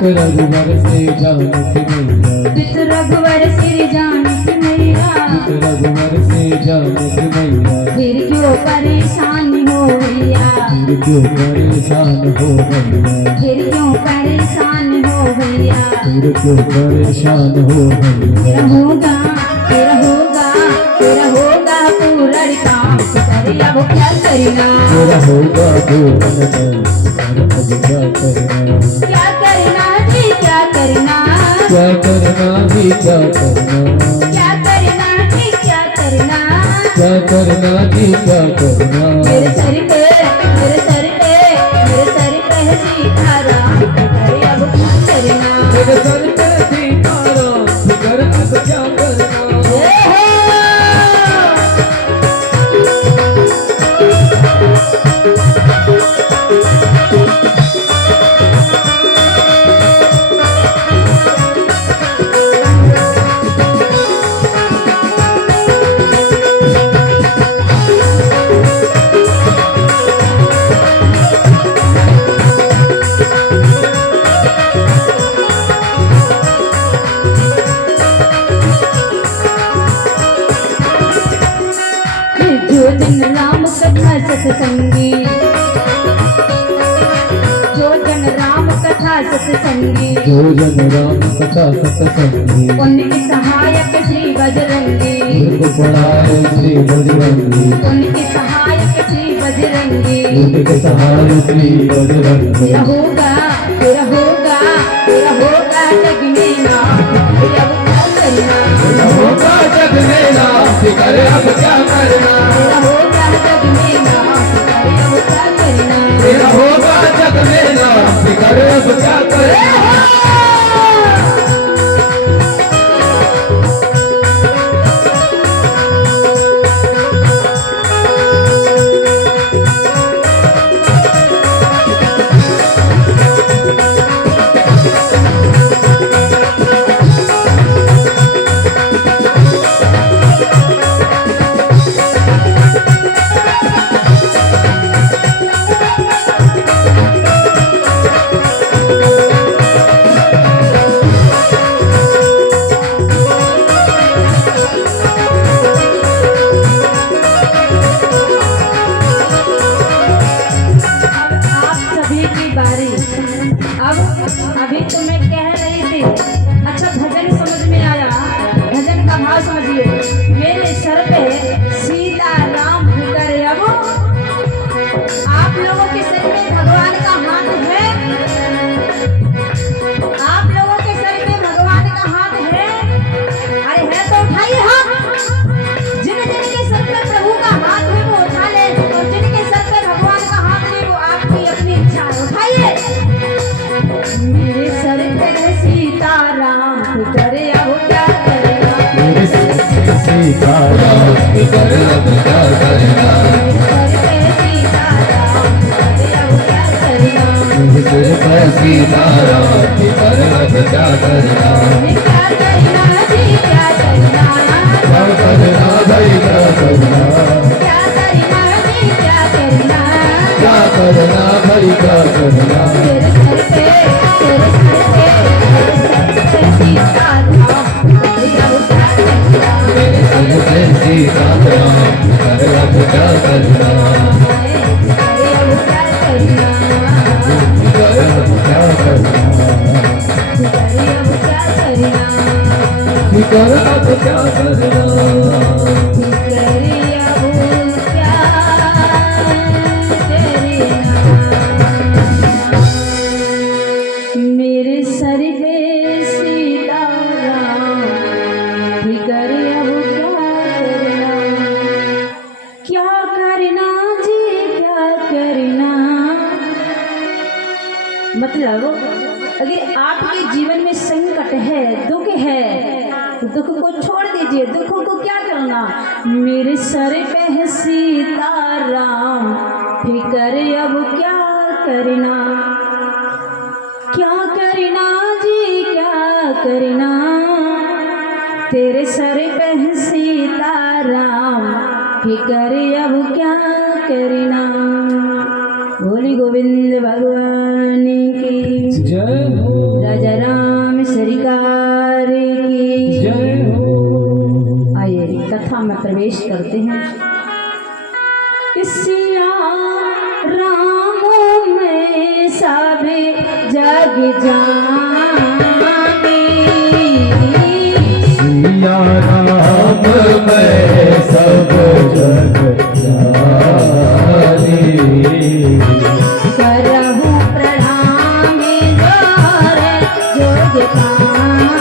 रघुवर से जानकी मैया, चित रघुवर श्री जानकी मैया, रघुवर से जानकी मैया, फिर क्यों परेशान हो भैया, फिर क्यों परेशान हो भैया, फिर क्यों परेशान हो भैया, फिर क्यों परेशान हो भैया। तेरा होगा तेरा होगा तेरा होगा पूरा काम करे अब क्या करना, तेरा होगा पूर्ण अब क्या करना, क्या करना जी क्या करना, क्या करना भी क्या करना, क्या करना जी क्या करना, क्या करना जी क्या करना। मेरे सर पे मेरे सर पे मेरे सर पे सीताराम करे अब क्या करना, मेरे सर पे सीताराम फिकर अब क्या करना। जो जन राम कथा सत्संगी, जो जन राम कथा सत्संगी, जो जन राम कथा सत्संगी, उनके सहायक श्री बजरंगी, उनको पढ़ाए श्री बजरंगी, उनके सहायक श्री बजरंगी, उनके सहाय श्री बजरंगी। तेरा होगा तेरा होगा तेरा होगा जग में नाम करे अब क्या करना, तेरा होगा जग में नाम फिकर अब क्या करना, तेरा होगा जग में नाम करे अब क्या करना, तेरा होगा जग में नाम फिकर अब क्या करना। अब अभी तो मैं कह रही थी, अच्छा भजन समझ में आया, भजन का भाव समझिए। मेरे सर पे सीता राम फिकर अब, आप लोगों के सर पे भगवान का हाथ है, आप लोगों के सर पे भगवान का हाथ है, अरे है तो उठाइए हाथ, जिन जिन के सर पे प्रभु का हाथ है वो उठा ले, और जिनके सर पे भगवान का हाथ नहीं वो आपकी अपनी इच्छा है, उठाइए। मेरे सर पे सीताराम फिकर अब क्या करना, मेरे सर पे सीताराम फिकर अब क्या करना, मेरे सर पे सीताराम फिकर अब क्या करना, मेरे सर पे सीताराम फिकर अब क्या करना। क्या करना जी क्या करना, क्या करना भाई क्या करना, क्या करना जी क्या करना, क्या करना भाई क्या करना। तेरे सर पे तेरे सर पे तेरे सर पे सीताराम फिकर अब क्या करना, मेरे सर पे सीताराम फिकर अब क्या करना, अरे अब क्या करना, फिकर अब क्या करना, अरे अब क्या करना, फिकर अब क्या करना। मेरे सर पे सीताराम फिकर अब क्या करना जी क्या करना। मतलब अगर आपके जीवन में संकट है, दुख है, तो दुख को छोड़ दीजिए, दुखों को क्या करना, मेरे सर पे है सीताराम फिकर अब क्या करना, क्या करना जी क्या करना, तेरे सर पे है सीताराम फिकर अब क्या करना। बोली गोविंद भगवान की जय हो। कथा में प्रवेश करते हैं। कि सिया राम में सब जग जाने, सिया राम में सब जग जाने, करहु प्रणाम जोर जोग पानी,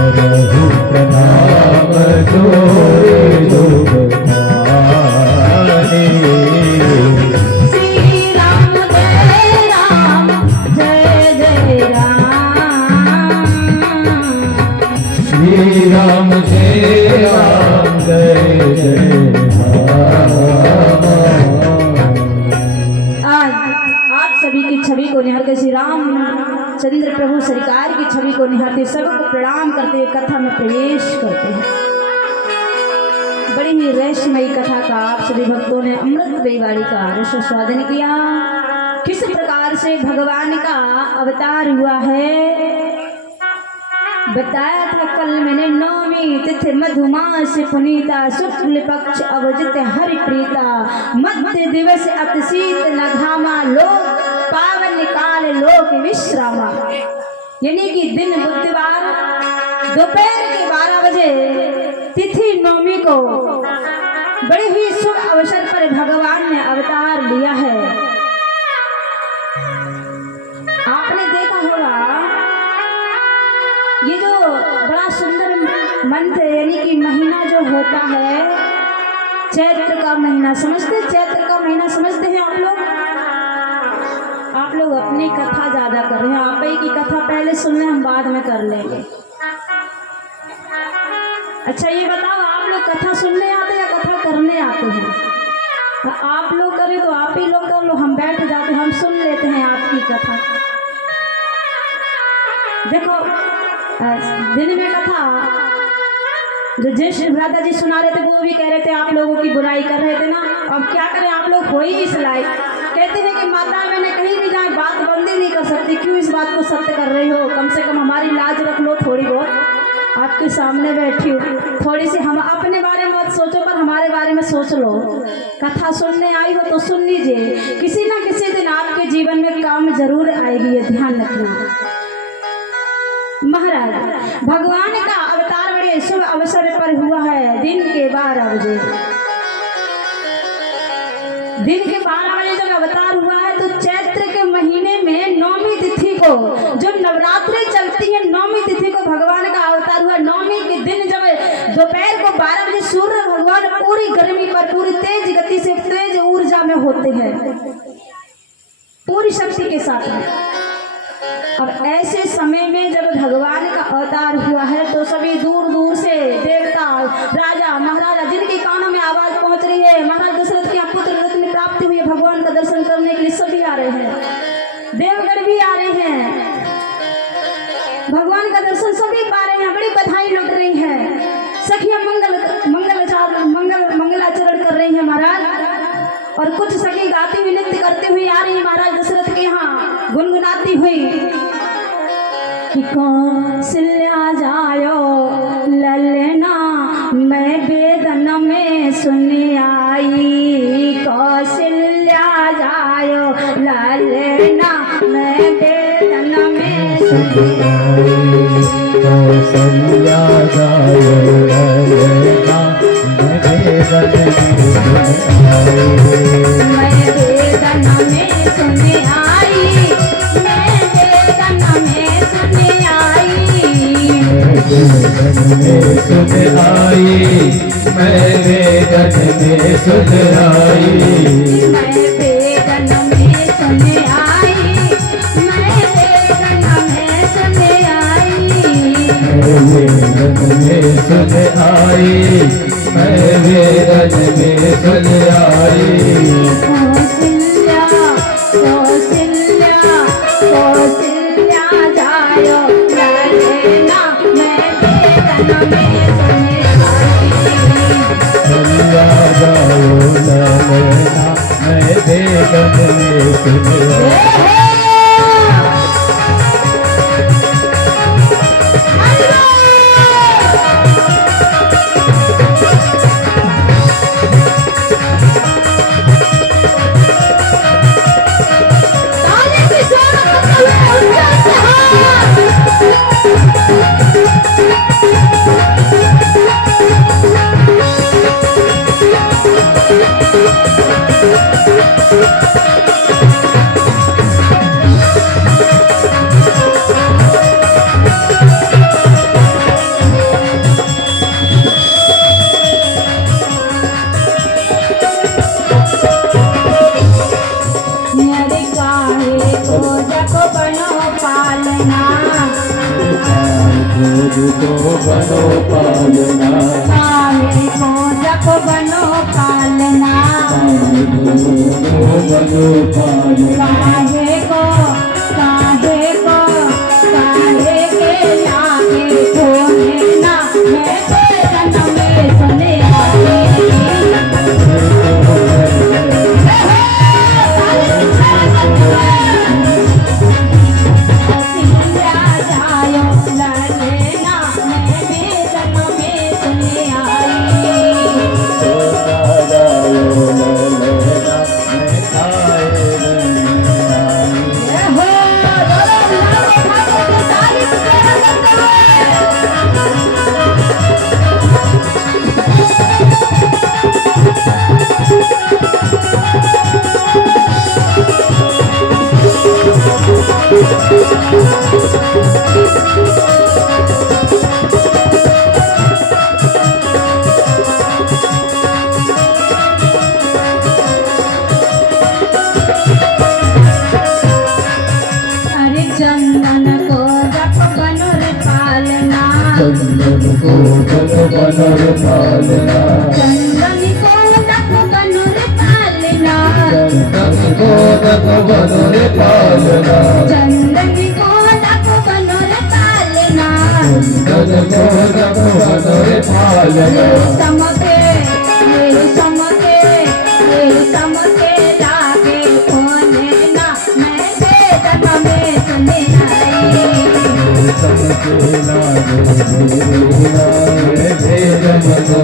करहु प्रणाम जोर जोग पानी। श्री राम जय जय राम, श्री राम जय राम जय जय राम। आज आप सभी की छवि को निहार कर श्री राम चंद्र प्रभु सरकार की छवि को निहारते सबको प्रणाम करते हुए कथा में प्रवेश करते हैं। बड़ी ही रहस्यमयी कथा का आप सभी भक्तों ने अमृतमयी वाणी का रसास्वादन किया। किस प्रकार से भगवान का अवतार हुआ है बताया था कल मैंने। नौमी तिथि मधुमास पुनीता, शुक्ल पक्ष अवजित हरि प्रीता, मध्य दिवस अतिशीत न घामा, लोक पावन काल लोक विश्रामा। यानी कि दिन बुधवार दोपहर के 12 बजे तिथि नौमी को बड़े ही शुभ अवसर पर भगवान ने अवतार लिया है। आपने देखा होगा ये जो बड़ा सुंदर मंथ यानी कि महीना जो होता है चैत्र का महीना, समझते चैत्र का महीना समझते हैं आप लोग? आप लोग अपनी कथा ज्यादा कर रहे हैं, आप ही की कथा पहले सुन लें, हम बाद में कर लेंगे। अच्छा ये बताओ आप लोग कथा सुनने आते हैं या कथा करने आते हैं? आप लोग करें तो आप ही लोग कर लो, हम बैठ जाते हैं, हम सुन लेते हैं आपकी कथा। देखो दिन में कथा जो ज्येष्ठ भ्राता जी सुना रहे थे वो भी कह रहे थे आप लोगों की बुराई कर रहे थे ना। अब क्या करें, आप लोग हो ही इस लायक। कहते हैं कि माता मैंने कहीं भी जाए बात बंदी नहीं कर सकती, क्यों इस बात को सत्य कर रही हो? कम से कम हमारी लाज रख लो थोड़ी बहुत, आपके सामने बैठी हूँ, थोड़ी सी हम अपने बारे में मत सोचो पर हमारे बारे में सोच लो। कथा सुनने आई हो तो सुन लीजिए, किसी ना किसी दिन आपके जीवन में काम जरूर आएगी, ये ध्यान रखना। महाराज भगवान का अवतार बड़े शुभ अवसर पर हुआ है। दिन के 12 बजे, दिन के 12 बजे जब अवतार हुआ है तो चैत्र के महीने में नौमी तिथि को, जो नवरात्रि चलती है नौमी तिथि को भगवान का अवतार हुआ। नौमी के दिन जब दोपहर को 12 बजे सूर्य भगवान पूरी गर्मी पर पूरी तेज गति से तेज ऊर्जा में होते हैं, पूरी शक्ति के साथ में। अब ऐसे समय में जब भगवान का अवतार हुआ है तो सभी दूर दूर से देवता राजा महाराजा जिनके कानों में आवाज पहुंच रही है, महाराज दशरथ के पुत्र रत्न प्राप्ति हुई है, भगवान का दर्शन करने के लिए सभी आ रहे हैं, देवगण भी आ रहे हैं, भगवान का दर्शन सभी पा रहे हैं, बड़ी बधाई लुट रही है, सखियां मंगलाचरण कर रही है महाराज। और कुछ सखी गाती हुई नृत्य करते हुए आ रही है महाराज दशरथ के यहाँ, गुनगुनाती हुई कि कौशल्या जायो ललना मैं वेदन में सुन आई, कौशल्या जायो ललना मैं वेदन में सुन आई, कौशल्या जायो ललना मैं वेदन में सुन आई, मैं वेदन में सुन आई, मैं वेदन में सुन आई, मैं वेदन में सुन आई, मैं वेदन में सुन आई, मैं वेदन में सुन आई, मैं वेदन में सुन आई। कौशल्या कौशल्या कौशल्या जायो ललना मैं वेदन में सुन आई, कौशल्या जायो ललना मैं वेदन में सुन आई। पालना काहे को जप बनो पालना बनो पालना काहे के लागे खोने ना मैं तो जन्म में सुने आई सिंधिया जायो ललेना मैं भी जन्म में सुने आई अरे चंदन को जप बनोर पालना चंदन को जप बनोर पालना चंदन को जप बनोर पालना चंदन को जप बनोर पालना चंदन को जप बनोर पालना चंदन को जप बनोर पालना समके लागे खोने ना मैं से जन्म में सुने आई समके लागे भेजन को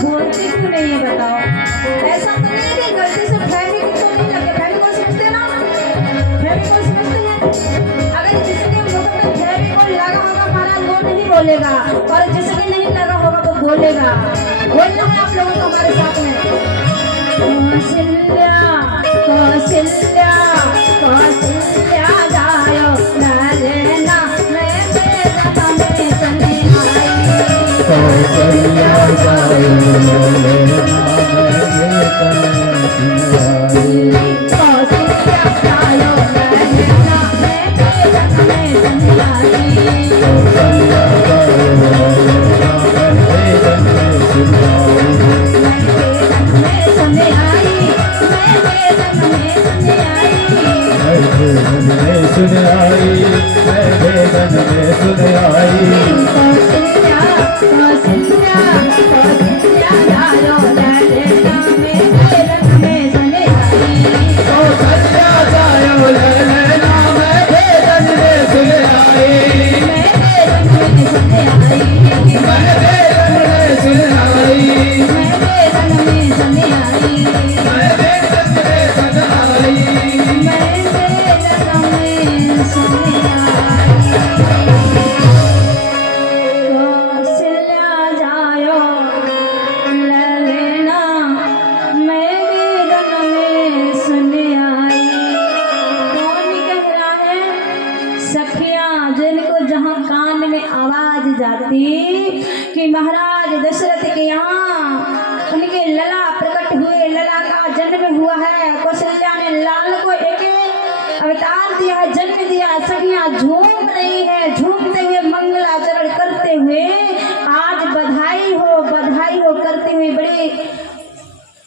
बोलते क्यों नहीं है बताओ। ऐसा तो नहीं है कि गलती से फेविक तो नहीं लगे, फेविकोल समझते हैं ना, फेविकोल समझते हैं। अगर जिसके मुंह पे फेविकोल लगा होगा महाराज वो नहीं बोलेगा, और जिसके नहीं लगा होगा वो बोलेगा। बोलना है आप लोगों को हमारे साथ में। कौशल्या कौशल्या कौशल्या जायो ललेना मैं बेटा में चली आई। कौशल्या जायो ललेना मैं बेटा में चली आई। कौशल्या जायो ललेना मैं बेटा में चली आई। कौशल्या जायो ललेना मैं बेटा में चली आई। सुन आई मैं भेदन में सुन आई। कौशल्या कौशल्या कौशल्या जायो ललेना मैं भेदन में सुन आई। कौशल्या जायो ललेना मैं भेदन में सुन आई। मैं भेदन में सुन आई। मैं भेदन में सुन आई। मैं भेदन में सुन आई। मैं भेदन में सुन आई। मैं भेदन में सुन आई। कौशल्या जायो ललेना मैं भेदन में सुन आई। कौन कह रहा है? सखियां जिनको जहां कान में आवाज जाती कि महाराज दशरथ के यहाँ उनके लला प्रकट हुए, लला का जन्म हुआ है, कौशल्या ने लाल को एक अवतार दिया है, जन्म दिया। सखियां झूम रही है, झूमते हुए मंगलाचरण करते हुए आज बधाई हो करते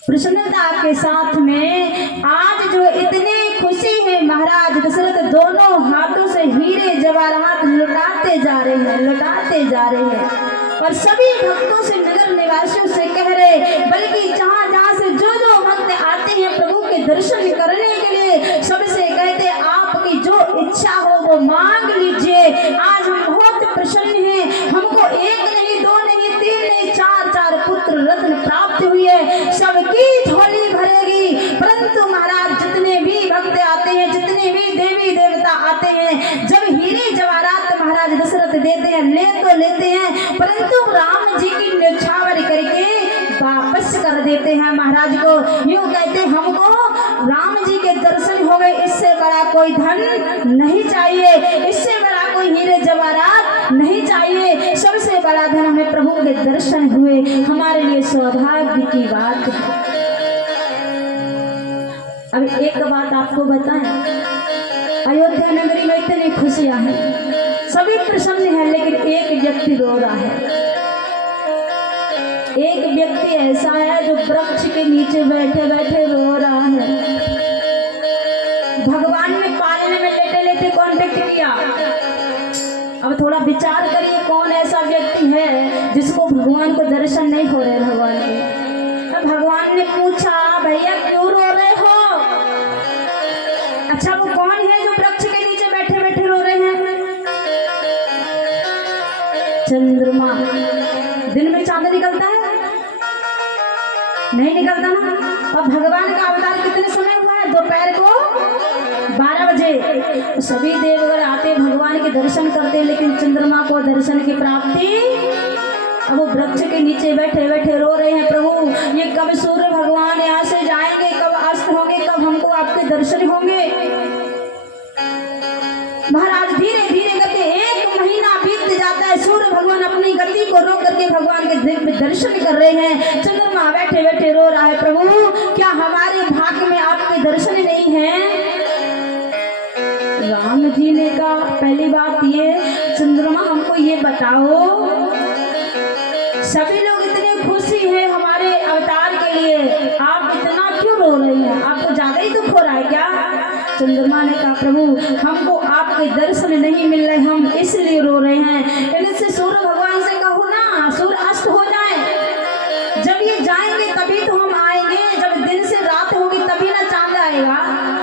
प्रसन्नता के साथ में आज जो इतनी खुशी है, महाराज दशरथ दोनों हाथों से हीरे जवाहरात लुटाते जा रहे हैं और सभी भक्तों से, नगर निवासियों से कह रहे, बल्कि जहाँ जहाँ से जो भक्त आते हैं प्रभु के दर्शन करने के लिए, सबसे कहते आपकी जो इच्छा हो वो मांग लीजिए। आज हम बहुत प्रसन्न हैं, हमको एक नहीं, दो नहीं, तीन नहीं, चार पुत्र रत्न प्राप्त हुई है, सबकी झोली भरेगी। परंतु महाराज जितने भी भक्त आते हैं, जितने भी देवी देवता आते हैं, जब हीरे जवाहरात महाराज दशरथ देते हैं, लेते हैं, परंतु राम जी की न्यौछावर करके वापस कर देते हैं महाराज को। यूं कहते हमको राम जी के दर्शन हो गए, इससे बड़ा कोई धन नहीं चाहिए, इससे बड़ा कोई हीरे जवाहरात नहीं चाहिए, सबसे बड़ा धन हमें प्रभु के दर्शन हुए, हमारे लिए सौभाग्य की बात है। अब एक बात आपको बताएं, अयोध्या नगरी में इतनी खुशियां हैं, सभी प्रसन्न हैं, लेकिन एक व्यक्ति रो रहा है। एक व्यक्ति ऐसा है जो वृक्ष के नीचे बैठे बैठे रो रहा है। भगवान ने पालने में लेटे कांटेक्ट किया। अब थोड़ा विचार करिए, कौन ऐसा व्यक्ति है जिसको भगवान को दर्शन नहीं हो रहे भगवान के। अब भगवान ने पूछा, भैया क्यों रो रहे हो? अच्छा वो कौन है जो वृक्ष के नीचे बैठे बैठे रो रहे हैं? चंद्रमा। दिन में चांद निकलता है? नहीं निकलता ना। और भगवान का अवतार कितने समय हुआ है? दोपहर को 12 बजे। सभी देवगण आते भगवान के दर्शन करते, लेकिन चंद्रमा को दर्शन की प्राप्ति। अब वो वृक्ष के नीचे बैठे बैठे रो रहे हैं, प्रभु ये कब सूर्य भगवान यहाँ से जाएंगे, कब अस्त होंगे, कब हमको आपके दर्शन होंगे। महाराज धीरे धीरे करके 1 महीना बीत जाता है, सूर्य भगवान अपनी गति को रोक करके भगवान के दिव्य दर्शन कर रहे हैं। चंद्रमा बैठे बैठे रो रहा है, प्रभु क्या हमारे भाग्य में आपके दर्शन नहीं है? राम जी ने कहा, पहली बात ये चंद्रमा हमको ये बताओ, सभी लोग इतने खुशी है हमारे अवतार के लिए, आप इतना क्यों रो रही हैं? आपको ज्यादा ही दुख हो रहा है क्या? चंद्रमा ने कहा, प्रभु हमको आपके दर्शन नहीं मिल रहे, हम इसलिए रो रहे हैं। इनसे सूर्य भगवान से कहो ना, सूर्य अस्त हो जाए, जब ये जाएंगे तभी तो हम आएंगे, जब दिन से रात होगी तभी ना चांद आएगा।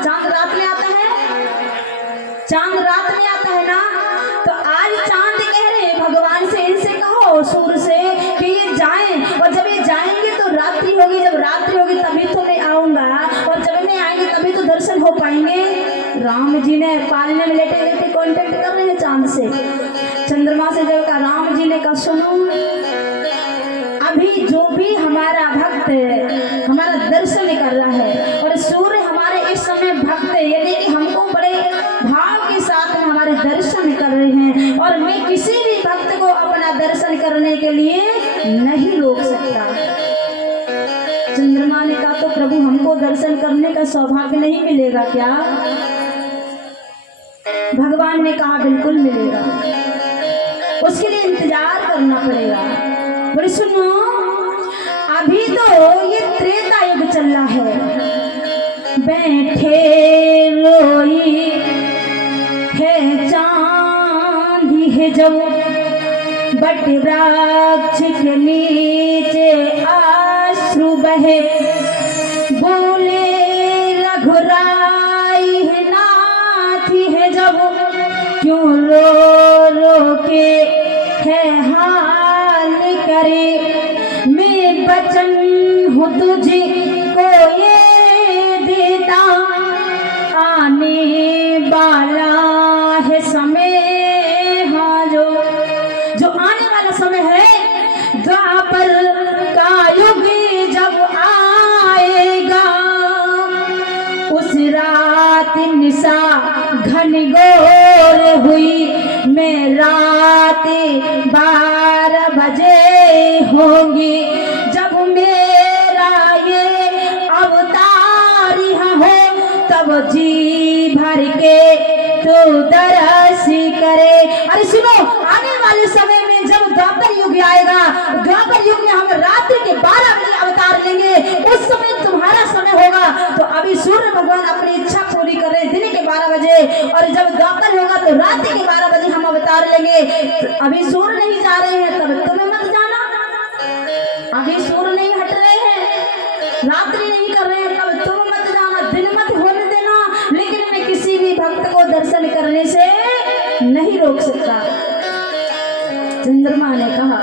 चांद रात में आता है? चांद रात में आता है ना। तो आज चांद कह रहे भगवान से, इनसे कहो सूर्य से कि ये जाएं, और जब ये जाएंगे तो रात्रि होगी, जब रात्रि होगी तभी तो मैं आऊंगा, और जब मैं आएंगे तभी तो दर्शन हो पाएंगे। राम जी ने पालने में लेटे लेटे कांटेक्ट कर रहे हैं चांद से। चंद्रमा से जब कहा, राम जी ने कहा, सुनो अभी जो भी हमारा भक्त हमारा दर्शन कर रहा है, और सूर्य हमारे इस समय भक्त है, यानी कि हमको बड़े भाव के साथ में हमारे दर्शन कर रहे हैं, और मैं किसी भी भक्त को अपना दर्शन करने के लिए नहीं रोक सकता। चंद्रमा ने कहा, तो प्रभु हमको दर्शन करने का सौभाग्य नहीं मिलेगा क्या? भगवान ने कहा, बिल्कुल मिलेगा, उसके लिए इंतजार करना पड़ेगा। बोले सुनो, अभी तो ये त्रेता युग चल रहा है, बैठे रोई है चांदी है जब बट वृक्ष के नीचे आश्रु बहे, बोले रघुराई है नाथी है जब, क्यों रो रो के है हाल करे, मैं बचन हूँ तुझे को ये देता, आने वाला है समय, हाँ जो आने वाला समय है, द्वापर का युग जब आएगा, उस रात निशा घनघोर हुई, मैं रात 12 बजे होगी, जब मेरा ये अवतार यहाँ हो, तब जी भर के तो दर्श करे। अरे सुनो, आने वाले समय में जब द्वापर युग आएगा, द्वापर युग में हम रात्रि के 12 बजे अवतार लेंगे, उस समय अभी सूर्य भगवान अपनी इच्छा पूरी कर रहे हैं दिन के 12 बजे, और जब द्वापर होगा तो रात के 12 बजे हम अवतार लेंगे। अभी सूर्य नहीं जा रहे हैं तब तुम्हें मत जाना, अभी सूर्य नहीं हट रहे हैं, रात्रि नहीं कर रहे हैं तब तुम मत जाना, दिन मत होने देना। लेकिन मैं किसी भी भक्त को दर्शन करने से नहीं रोक सकता। चंद्रमा ने कहा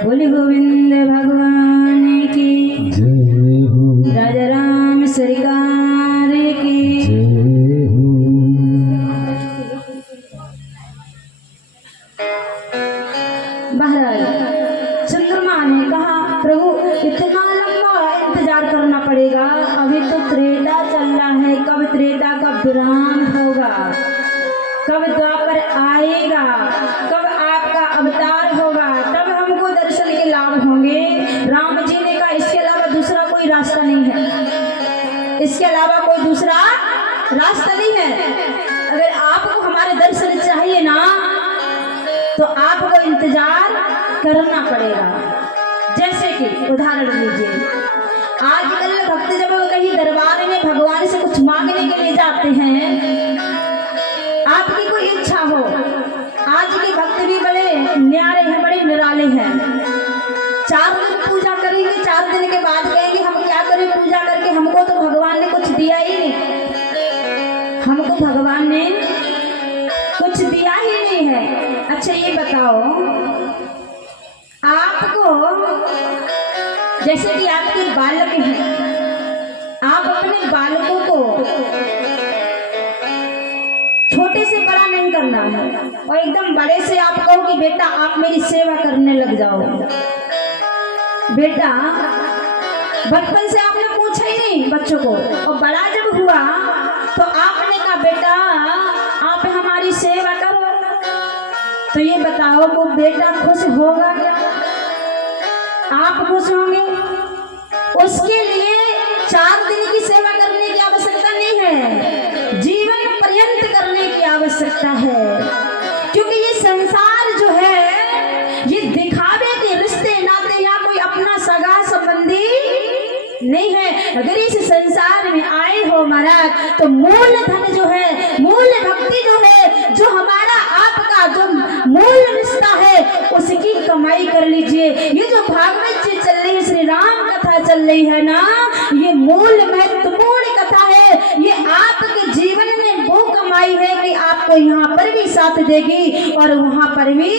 बोले गोविंद भगवान की जय हो, राजा राम सरकार की। जय हो। महाराज चंद्रमा ने कहा प्रभु इतना लंबा इंतजार करना पड़ेगा, अभी तो त्रेता चल रहा है, कब त्रेता का विराम होगा, कब द्वापर आएगा, कब आपका अवतार होगा, तब हमको दर्शन के लाभ होंगे। राम जी ने कहा इसके अलावा दूसरा कोई रास्ता नहीं है, इसके अलावा कोई दूसरा रास्ता नहीं है। अगर आपको हमारे दर्शन चाहिए ना तो आपको इंतजार करना पड़ेगा। जैसे कि उदाहरण लीजिए, आजकल भक्त जब कहीं दरबार में भगवान से कुछ मांगने के लिए जाते हैं, आपकी कोई इच्छा हो, आज के भक्त भी बड़े न्यारे हैं, बड़े निराले हैं, 4 दिन पूजा करेंगे, 4 दिन के बाद कहेंगे हम क्या करें पूजा करके, हमको तो भगवान ने कुछ दिया ही नहीं, हमको भगवान ने कुछ दिया ही नहीं है। अच्छा ये बताओ, आपको जैसे कि आपके बालक हैं, आप अपने बालकों को छोटे से बड़ा नहीं करना है और एकदम बड़े से आप कहो कि बेटा आप मेरी सेवा करने लग जाओ। बेटा बचपन से आपने पूछा ही नहीं बच्चों को, और बड़ा जब हुआ तो आपने कहा बेटा आप हमारी सेवा करो, तो ये बताओ वो बेटा खुश होगा क्या? आप खुश होंगे? उसके लिए 4 दिन की सेवा करने की आवश्यकता नहीं है, जीवन पर्यंत करने की आवश्यकता है। क्योंकि ये संसार जो है ये दिखावे के रिश्ते नाते या कोई अपना सगा संबंधी नहीं है। अगर इस संसार में आए हो महाराज तो मूल धन जो है, मूल भक्ति जो है, जो हमारा आपका जो मूल रिश्ता है उसकी कमाई कर लीजिए। ये जो भागवत जी चल रही है, श्री राम कथा चल रही है ना, ये मूल महत्वपूर्ण कथा है। ये आपके जीवन में वो कमाई है कि आपको यहाँ पर भी साथ देगी और वहां पर भी।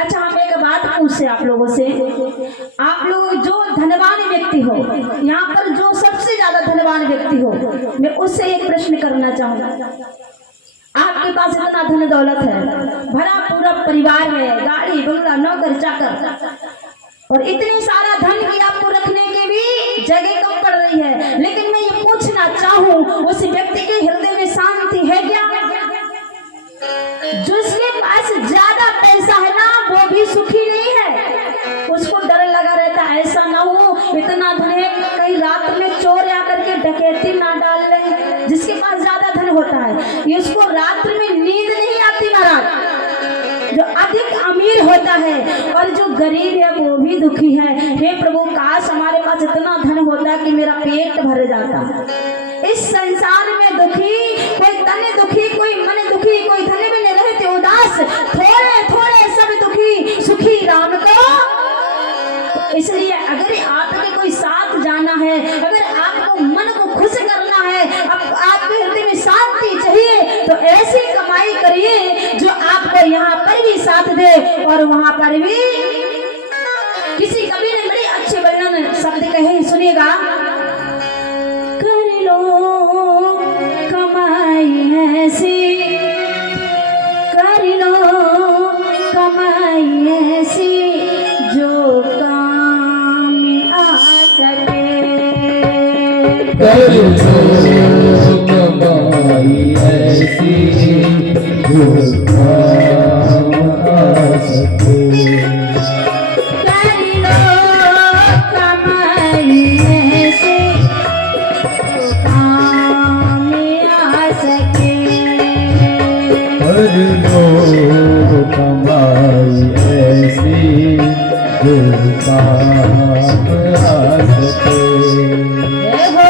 अच्छा हम एक बात पूछे आप लोगों से, आप लोग जो धनवान व्यक्ति हो, यहाँ पर जो सबसे ज्यादा धनवान व्यक्ति हो, मैं उससे एक प्रश्न करना चाहूंगा। आपके पास इतना धन दौलत है, भरा पूरा परिवार है, गाड़ी बंगला नौकर चाकर, और इतने सारा धन की आपको रखने की भी जगह कम पड़ रही है, लेकिन मैं ये पूछना चाहूँ उस व्यक्ति के हृदय में शांति है क्या? जिसके पास ज्यादा पैसा है ना वो भी सुखी नहीं है, उसको डर लगा रहता है ऐसा ना हो इतना धन है कहीं रात में चोर आकर के डकैती ना डाल ले। जिसके पास ज्यादा धन होता है ये उसको रात में नींद नहीं आती महाराज, जो अधिक अमीर होता है, और जो गरीब है वो भी दुखी है। हे प्रभु काश हमारे पास इतना धन होता कि मेरा पेट भर जाता। इस संसार में दुखी कोई तन दुखी, कोई मन दुखी, कोई धन में नहीं रहते उदास, थोड़े थोड़े सब दुखी, सुखी राम को। इसलिए अगर आपके कोई साथ जाना है, अगर आपको मन को खुश करना है, आपके हृदय में शांति चाहिए, तो ऐसी कमाई करिए जो आपको यहाँ पर भी साथ दे और वहां पर भी। किसी कवि ने बड़े अच्छे वर्णन शब्द कहे, सुनिएगा। कर लो कमाई ऐसी, कर लो कमाई ऐसी जो काम आ सके। कर लो कमाई ऐसी जो काम आ सके। कर लो कमाई ऐसी जो काम आ सके। कर लो कमाई ऐसी जो काम आ सके। देखो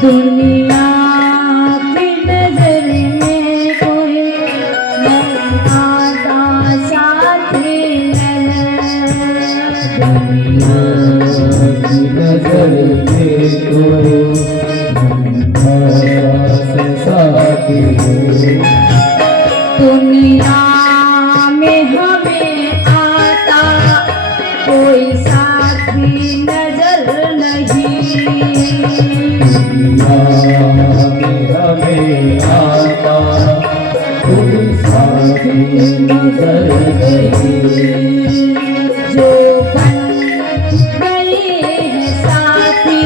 दुनिया की नजर में कोई नहीं आता साथी दुनिया की नजर में कोई खास साथी हो। दुनिया में हमें आता कोई साथी नजर नहीं। हमें आता कोई साथी नजर नहीं। जो बन गए हैं साथी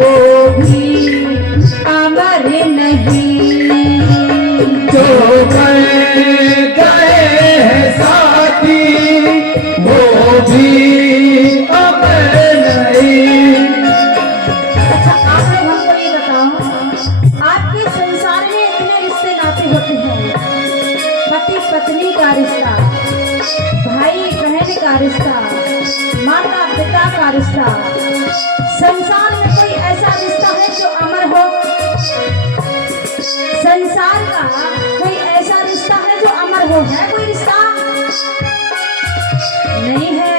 वो भी अमर नहीं। जो बन गए हैं साथी वो भी अमर नहीं। अच्छा, आप लोग हमको ये बताओ, आपके संसार में इतने रिश्ते नाते होते हैं, पति पत्नी का रिश्ता, भाई बहन का रिश्ता, माता पिता का रिश्ता। संसार में कोई ऐसा रिश्ता है जो अमर हो? संसार का कोई ऐसा रिश्ता है जो अमर हो? है कोई रिश्ता? नहीं है।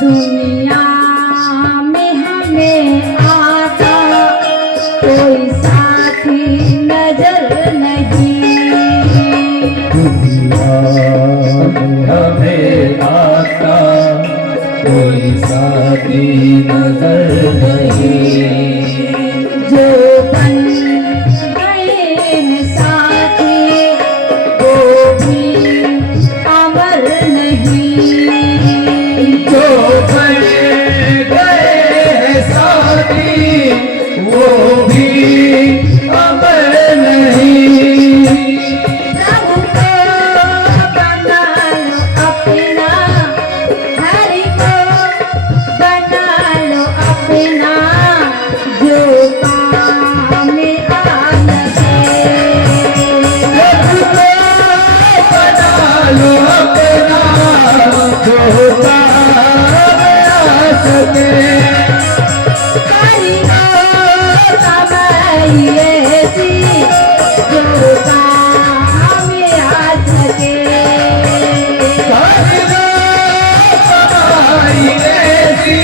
दुनिया में हमें आता कोई साथी नजर नहीं। दुनिया में हमें आता कोई साथी नजर नहीं। जो बन गए हैं साथी वो भी अमर नहीं। जो बन गए हैं साथी वो भी अमर नहीं। प्रभु को बना लो अपना, हरि को बना लो अपना, जो काम आ सके। बना लो अपना जो काम आ सके। हरि को कमाई ऐसी जो काम आ सके। कमाई ऐसी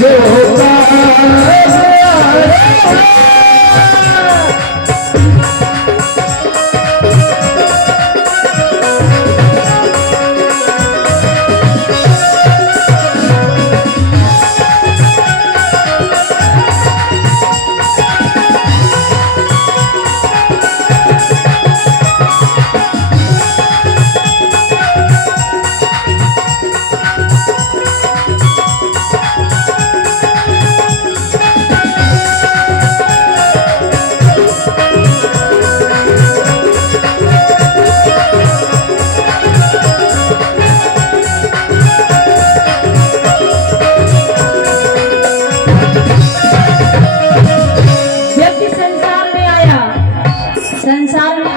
जो काम आ सके।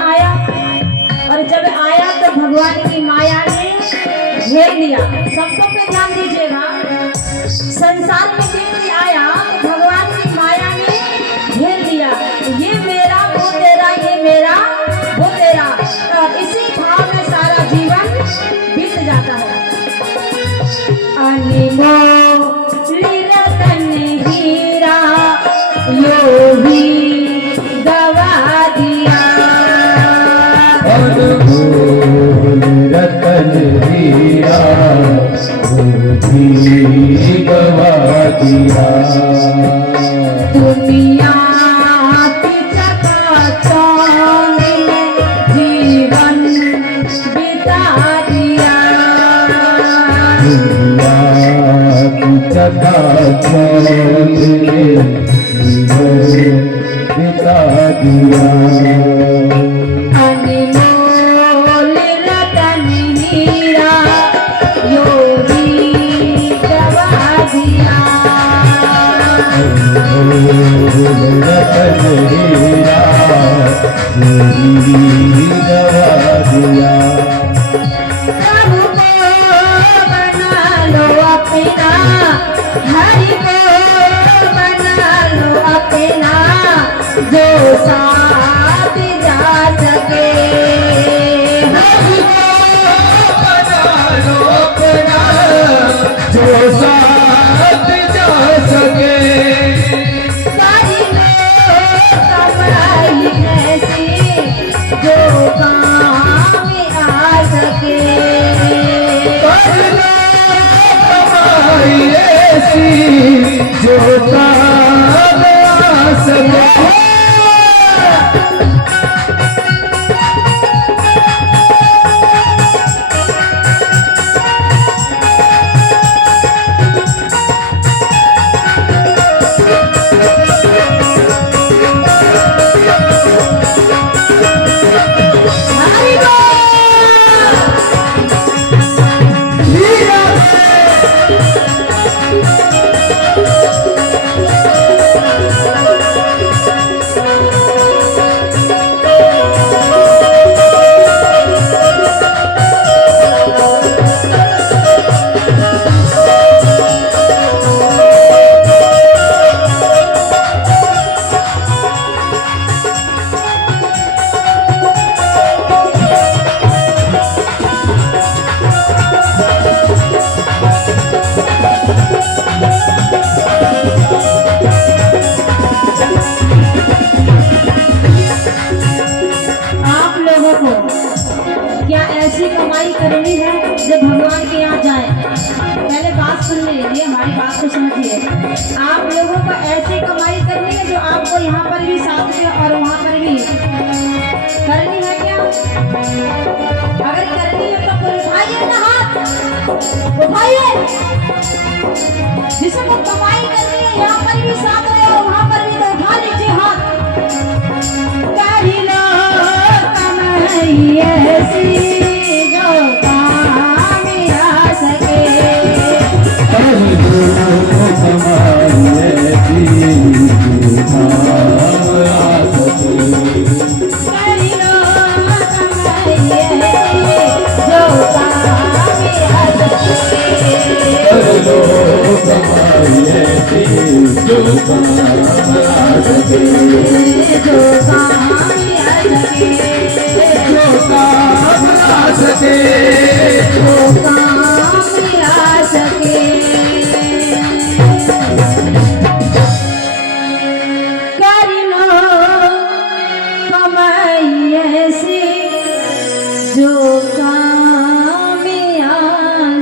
आया, और जब आया तो भगवान की माया ने घेर लिया। सबको पे ध्यान दीजिएगा, संसार में व्यक्ति आया तो भगवान की माया ने घेर लिया। ये मेरा वो तेरा, ये मेरा वो तेरा, और इसी भाव में सारा जीवन बीत जाता है। अनमोल रतन हीरा यो भी गवा दिया, अनमोल रतन हीरा भी गवा दिया। दुनिया की चकाचौंध में जीवन बिता दिया, दुनिया की चकाचौंध में जीवन बिता दिया। अनमोल रतन हीरा यो भी गवा दिया, रतन हीरा भी गवा दिया। प्रभु को बना लो अपना, हरि को बना लो अपना, जो साथ जा सके। हरि को बना लो अपना, जो साथ जा सके। सारी लो कमाई ऐसी जो काम आ सके। कर लो कमाई ऐसी जो काम आ सके। हरि आप लोगों को क्या ऐसी कमाई करनी है जब भगवान के यहाँ जाए? पहले बात सुन लीजिए, हमारी बात को समझिए। आप लोगों को ऐसी कमाई करनी है जो आपको यहाँ पर भी साथ में और वहाँ पर भी करनी है। क्या अगर करनी है तो फिर उठाइए ना हाथ, उठाइए। जिसको कमाई करनी है यहाँ पर भी साथ रहे और वहाँ पर भी, तो उठा लीजिए हाथ। कहिलो कमाई ऐसी जो काम आ सके। कमाई ऐसी जो काम आ सके। कहिलो कमाई ऐसी जो काम आ सके। कर लो कमाई ऐसी जो काम आ सके। जो काम आ सके, जो काम आ सके। जो काम आ सके। कर लो कमाई ऐसी जो काम आ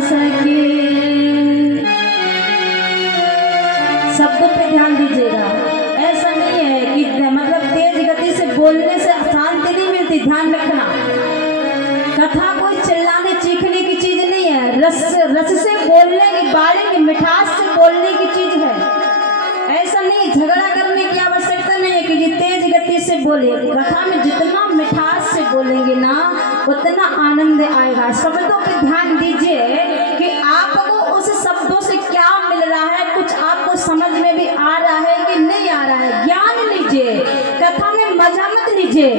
सके। शब्दों पे ध्यान दीजिएगा। ऐसा नहीं है कि मतलब तेज गति से बोलने से शांति नहीं मिलती, ध्यान रखना। कथा कोई चिल्लाने चीखने की चीज नहीं है, रस से बोलने की, बारे में मिठास से बोलने की चीज है। ऐसा नहीं, झगड़ा करने की आवश्यकता नहीं है कि ये तेज गति से बोले। कथा में जितना मिठास से बोलेंगे ना उतना आनंद आएगा। शब्दों पे ध्यान दीजिए कि आपको उस शब्दों से क्या मिल रहा है, कुछ आपको समझ में भी आ रहा है कि नहीं आ रहा है। ज्ञान लीजिए, कथा में मजा मत लीजिए।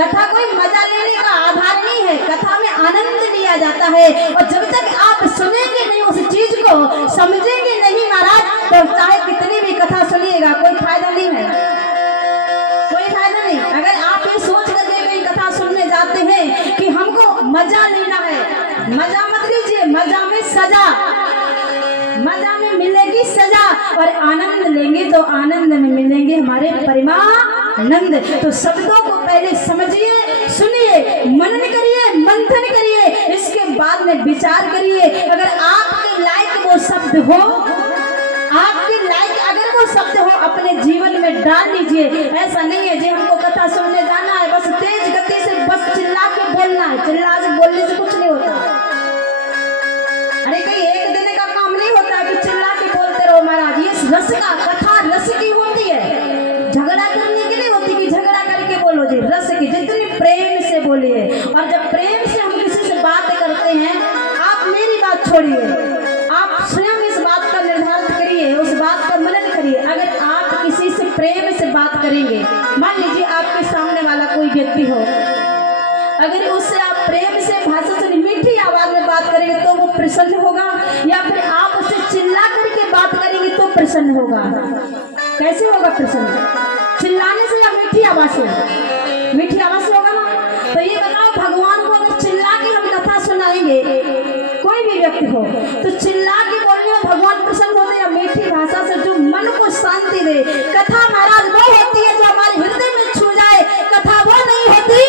कथा कोई मजा लेने का आधार नहीं है, कथा में आनंद लिया जाता है। और जब तक आप सुनेंगे नहीं उस चीज को, समझेंगे नहीं महाराज, तो चाहे कितनी भी कथा सुनिएगा कोई फायदा नहीं है, कोई फायदा नहीं। अगर आप ये सोच करके कोई कथा सुनने जाते हैं कि हमको मजा लेना है, मजा मत लीजिए, मजा में सजा, मजा में मिलेगी सजा, और आनंद लेंगे तो आनंद में मिलेंगे हमारे परिमानंद। तो शब्दों को पहले समझिए, सुनिए, मनन करिए, मंथन करिए, इसके बाद में विचार करिए। अगर आपके लायक वो शब्द हो, आपके लायक अगर वो शब्द हो, अपने जीवन में डाल लीजिए। ऐसा नहीं है जी हमको कथा सुनने जाना है, बस तेज गति से बस चिल्ला के बोलना है, चिल्ला से बोलने से कुछ नहीं होता। अरे कहीं एक दिन का काम नहीं होता कि चिल्ला के बोलते रहो महाराज। ये रस का कथा रस की होती है, झगड़ा करने के लिए होती कि झगड़ा करके बोलो जी, रस की, जितनी प्रेम से बोलिए। और जब प्रेम से हम किसी से बात करते हैं, आप मेरी बात छोड़िए, आप स्वयं इस बात का निर्धारण करिए, उस बात का मनन करिए। अगर आप किसी से प्रेम से बात करेंगे, मान लीजिए आपके सामने वाला कोई व्यक्ति हो, अगर उससे आप प्रेम से भाषा से मीठी आवाज में बात करेंगे तो वो प्रसन्न होगा, या फिर आप उससे चिल्ला करके बात करेंगे तो प्रसन्न होगा। कैसे होगा प्रसन्न? चिल्लाने से या मीठी आवाज से? मीठी आवाज से होगा ना। तो ये बताओ, भगवान को अगर चिल्ला के हम कथा सुनाएंगे, कोई भी व्यक्ति हो, तो चिल्ला के बोलने में भगवान प्रसन्न होते हैं या मीठी भाषा से जो मन को शांति दे? कथा महाराज वो होती है जो हमारे हृदय में छू जाए, कथा वो नहीं होती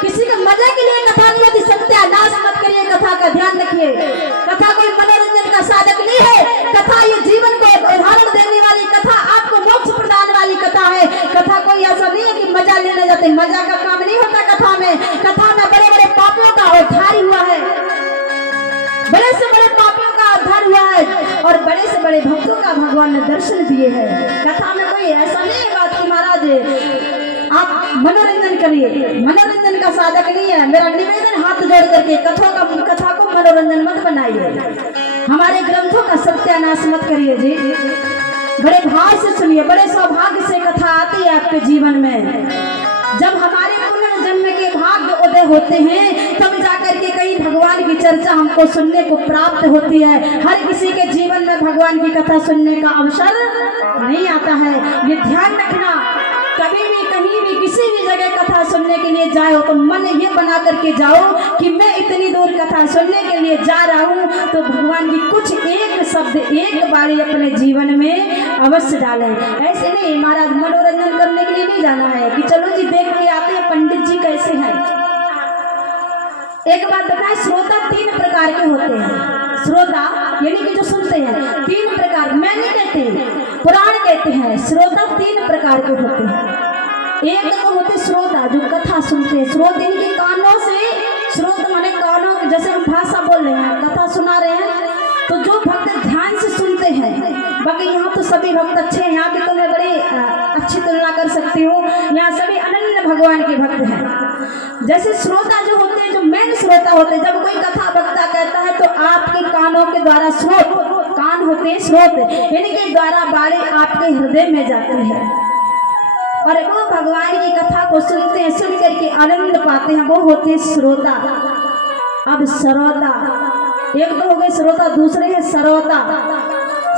किसी के मजे के लिए कथा नहीं होती। सत्यानाश मत करिए, कथा का ध्यान रखिए। कथा कोई मनोरंजन का साधक नहीं है, कथा ये जीवन को उदाहरण देने वाली, कथा आपको मोक्ष प्रदान वाली कथा है। कथा कोई ऐसा नहीं है कि मजा लेने जाते, मजा का काम नहीं होता कथा में। कथा में बड़े बड़े पापियों का उद्धार हुआ है, बड़े से बड़े पापियों का उद्धार हुआ है, और बड़े से बड़े भक्तों का भगवान ने दर्शन दिए हैं। कथा में कोई ऐसा नहीं है बात कि महाराज आप मनोरंजन करिए, मनोरंजन का साधक नहीं है। मेरा निवेदन हाथ जोड़ करके कथा को मनोरंजन मत बनाइए, हमारे ग्रंथों का सत्यानाश मत करिए जी। बड़े भाव से सुनिए, बड़े सौभाग्य से कथा आती है आपके जीवन में। जब हमारे पुनर्जन्म के भाग्य उदय होते हैं, तब जाकर के कई भगवान की चर्चा हमको सुनने को प्राप्त होती है। हर किसी के जीवन में भगवान की कथा सुनने का अवसर नहीं आता है, ये ध्यान रखना। कभी भी कहीं भी किसी भी जगह कथा सुनने के लिए जाओ तो मन ये बना करके जाओ कि मैं इतनी दूर कथा सुनने के लिए जा रहा हूँ, तो भगवान की कुछ एक शब्द एक बारी अपने जीवन में अवश्य डालें। ऐसे नहीं महाराज मनोरंजन करने के लिए नहीं जाना है कि चलो जी देख के आते हैं पंडित जी कैसे हैं। एक बात बताएं, श्रोता 3 प्रकार के होते हैं। श्रोता यानी कि जो सुनते हैं 3 प्रकार, मैं नहीं कहते, पुराण कहते हैं श्रोता 3 प्रकार के होते हैं। एक तो होते श्रोता जो कथा सुनते हैं, स्रोत इनके कानों से, स्रोत माने कानों, जैसे हम भाषा बोल रहे हैं, कथा सुना रहे हैं, तो जो भक्त ध्यान से सुनते हैं। बाकी यहाँ तो सभी भक्त अच्छे हैं, यहाँ की तो मैं बड़ी अच्छी तुलना कर सकती हूँ, यहाँ सभी अनन्य भगवान के भक्त हैं। जैसे श्रोता जो होते हैं, जो मेन श्रोता होते हैं, जब कोई कथा वक्ता कहता है तो आपके कानों के द्वारा, स्रोत कान होते हैं, स्रोत यानी कि द्वारा बाड़े आपके हृदय में जाते हैं, और वो भगवान की कथा को सुनते हैं, सुन करके आनंद पाते हैं, वो होते हैं श्रोता। अब श्रोता, एक तो हो गए श्रोता, दूसरे हैं श्रोता।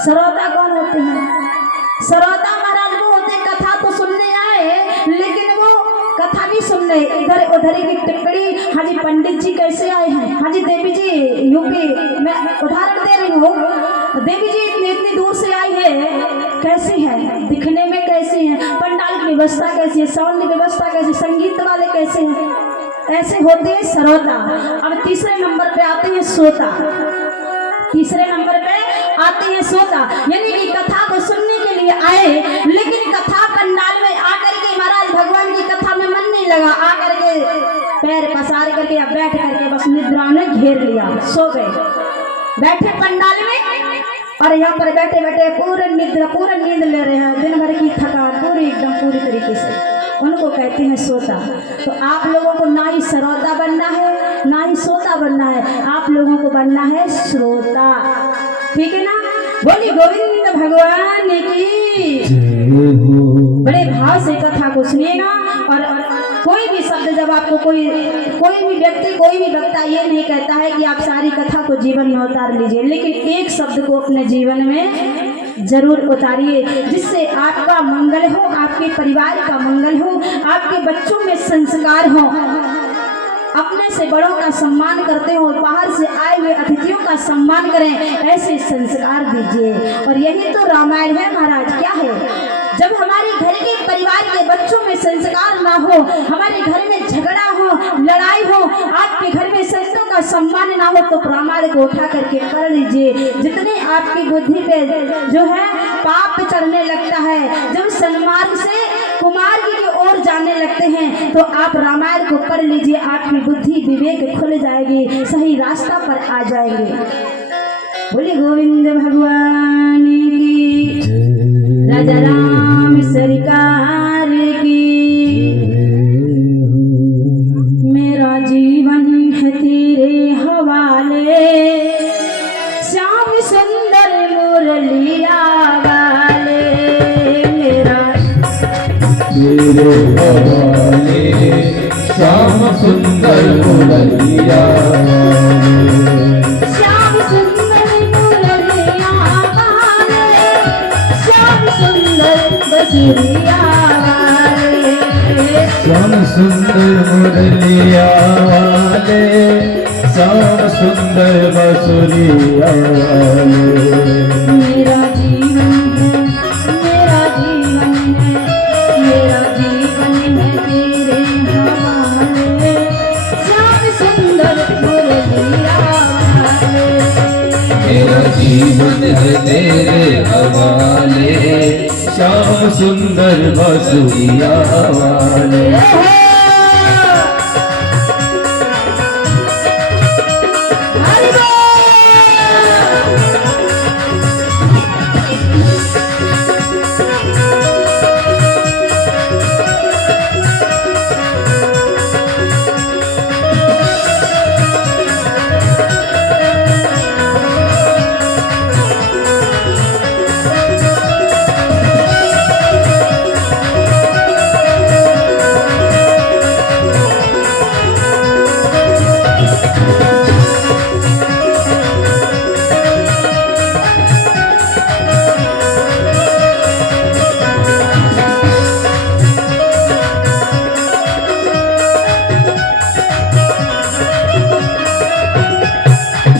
श्रोता कौन होते हैं? श्रोता महाराज वो होते हैं कथा तो सुनने आए, लेकिन वो कथा नहीं सुन रहे, इधर उधर की टिप्पणी। हाँ जी पंडित जी कैसे आए हैं, हाँ जी देवी जी यूपी, मैं उदाहरण दे रही हूँ, देवी जी इतनी दूर से आई है, कैसी है, दिखने में कैसी है, पंडाल की व्यवस्था कैसी है, साउंड की व्यवस्था कैसी, संगीत वाले कैसे हैं, ऐसे होते हैं श्रोता। अब तीसरे नंबर पे आते हैं श्रोता। तीसरे नंबर पे आते हैं श्रोता, यानी कि कथा को सुनने के लिए आए, लेकिन कथा पंडाल में आकर के महाराज भगवान की कथा में मन नहीं लगा, आकर के पैर पसार करके या बैठ करके बस निद्रा ने घेर लिया, सो गए, बैठे पंडाल में, और यहाँ पर बैठे बैठे पूरा नींद ले रहे हैं, दिन भर की थकान पूरी एकदम पूरी तरीके से, उनको कहते हैं श्रोता। तो आप लोगों को ना ही श्रोता बनना है ना ही श्रोता बनना है, आप लोगों को बनना है श्रोता, ठीक है ना? बोली गोविंद भगवान की। बड़े भाव से कथा को सुनिएगा, और कोई भी शब्द जब आपको कोई भी व्यक्ति कोई भी वक्ता ये नहीं कहता है कि आप सारी कथा को जीवन में उतार लीजिए, लेकिन एक शब्द को अपने जीवन में जरूर उतारिए, जिससे आपका मंगल हो, आपके परिवार का मंगल हो, आपके बच्चों में संस्कार हो, अपने से बड़ों का सम्मान करते हो, बाहर से आए हुए अतिथियों का सम्मान करें, ऐसे संस्कार दीजिए। और यही तो रामायण है महाराज। क्या है? जब हमारे घर के परिवार के बच्चों में संस्कार ना हो, हमारे घर में झगड़ा हो, लड़ाई हो, आपके घर में संतों का सम्मान ना हो, तो रामायण को उठा करके पढ़ लीजिए। जितने आपकी बुद्धि पे जो है पाप चढ़ने लगता है, जब सन्मार्ग से कुमार्ग की ओर जाने लगते हैं, तो आप रामायण को पढ़ लीजिए, आपकी बुद्धि विवेक खुल जाएगी, सही रास्ता पर आ जाएंगे। बोले गोविंद भगवान की, राजा राम सरकार की। मेरा जीवन है तेरे हवाले, श्याम सुंदर मुरलिया वाले। मेरा तेरे हवाले श्याम सुंदर मुरलिया श्याम सुंदर मुरलिया वाले, श्याम सुंदर बसुरिया वाले। श्याम सुंदर मुरलिया वाले श्याम सुंदर बसुरिया वाले। मेरा जीवन है, मेरा जीवन है, मेरा जीवन है तेरे हवाले, श्याम सुंदर मुरलिया वाले। मेरा जीवन है तेरे हवाले श्याम सुंदर बसुरिया वाले। हरि बोल।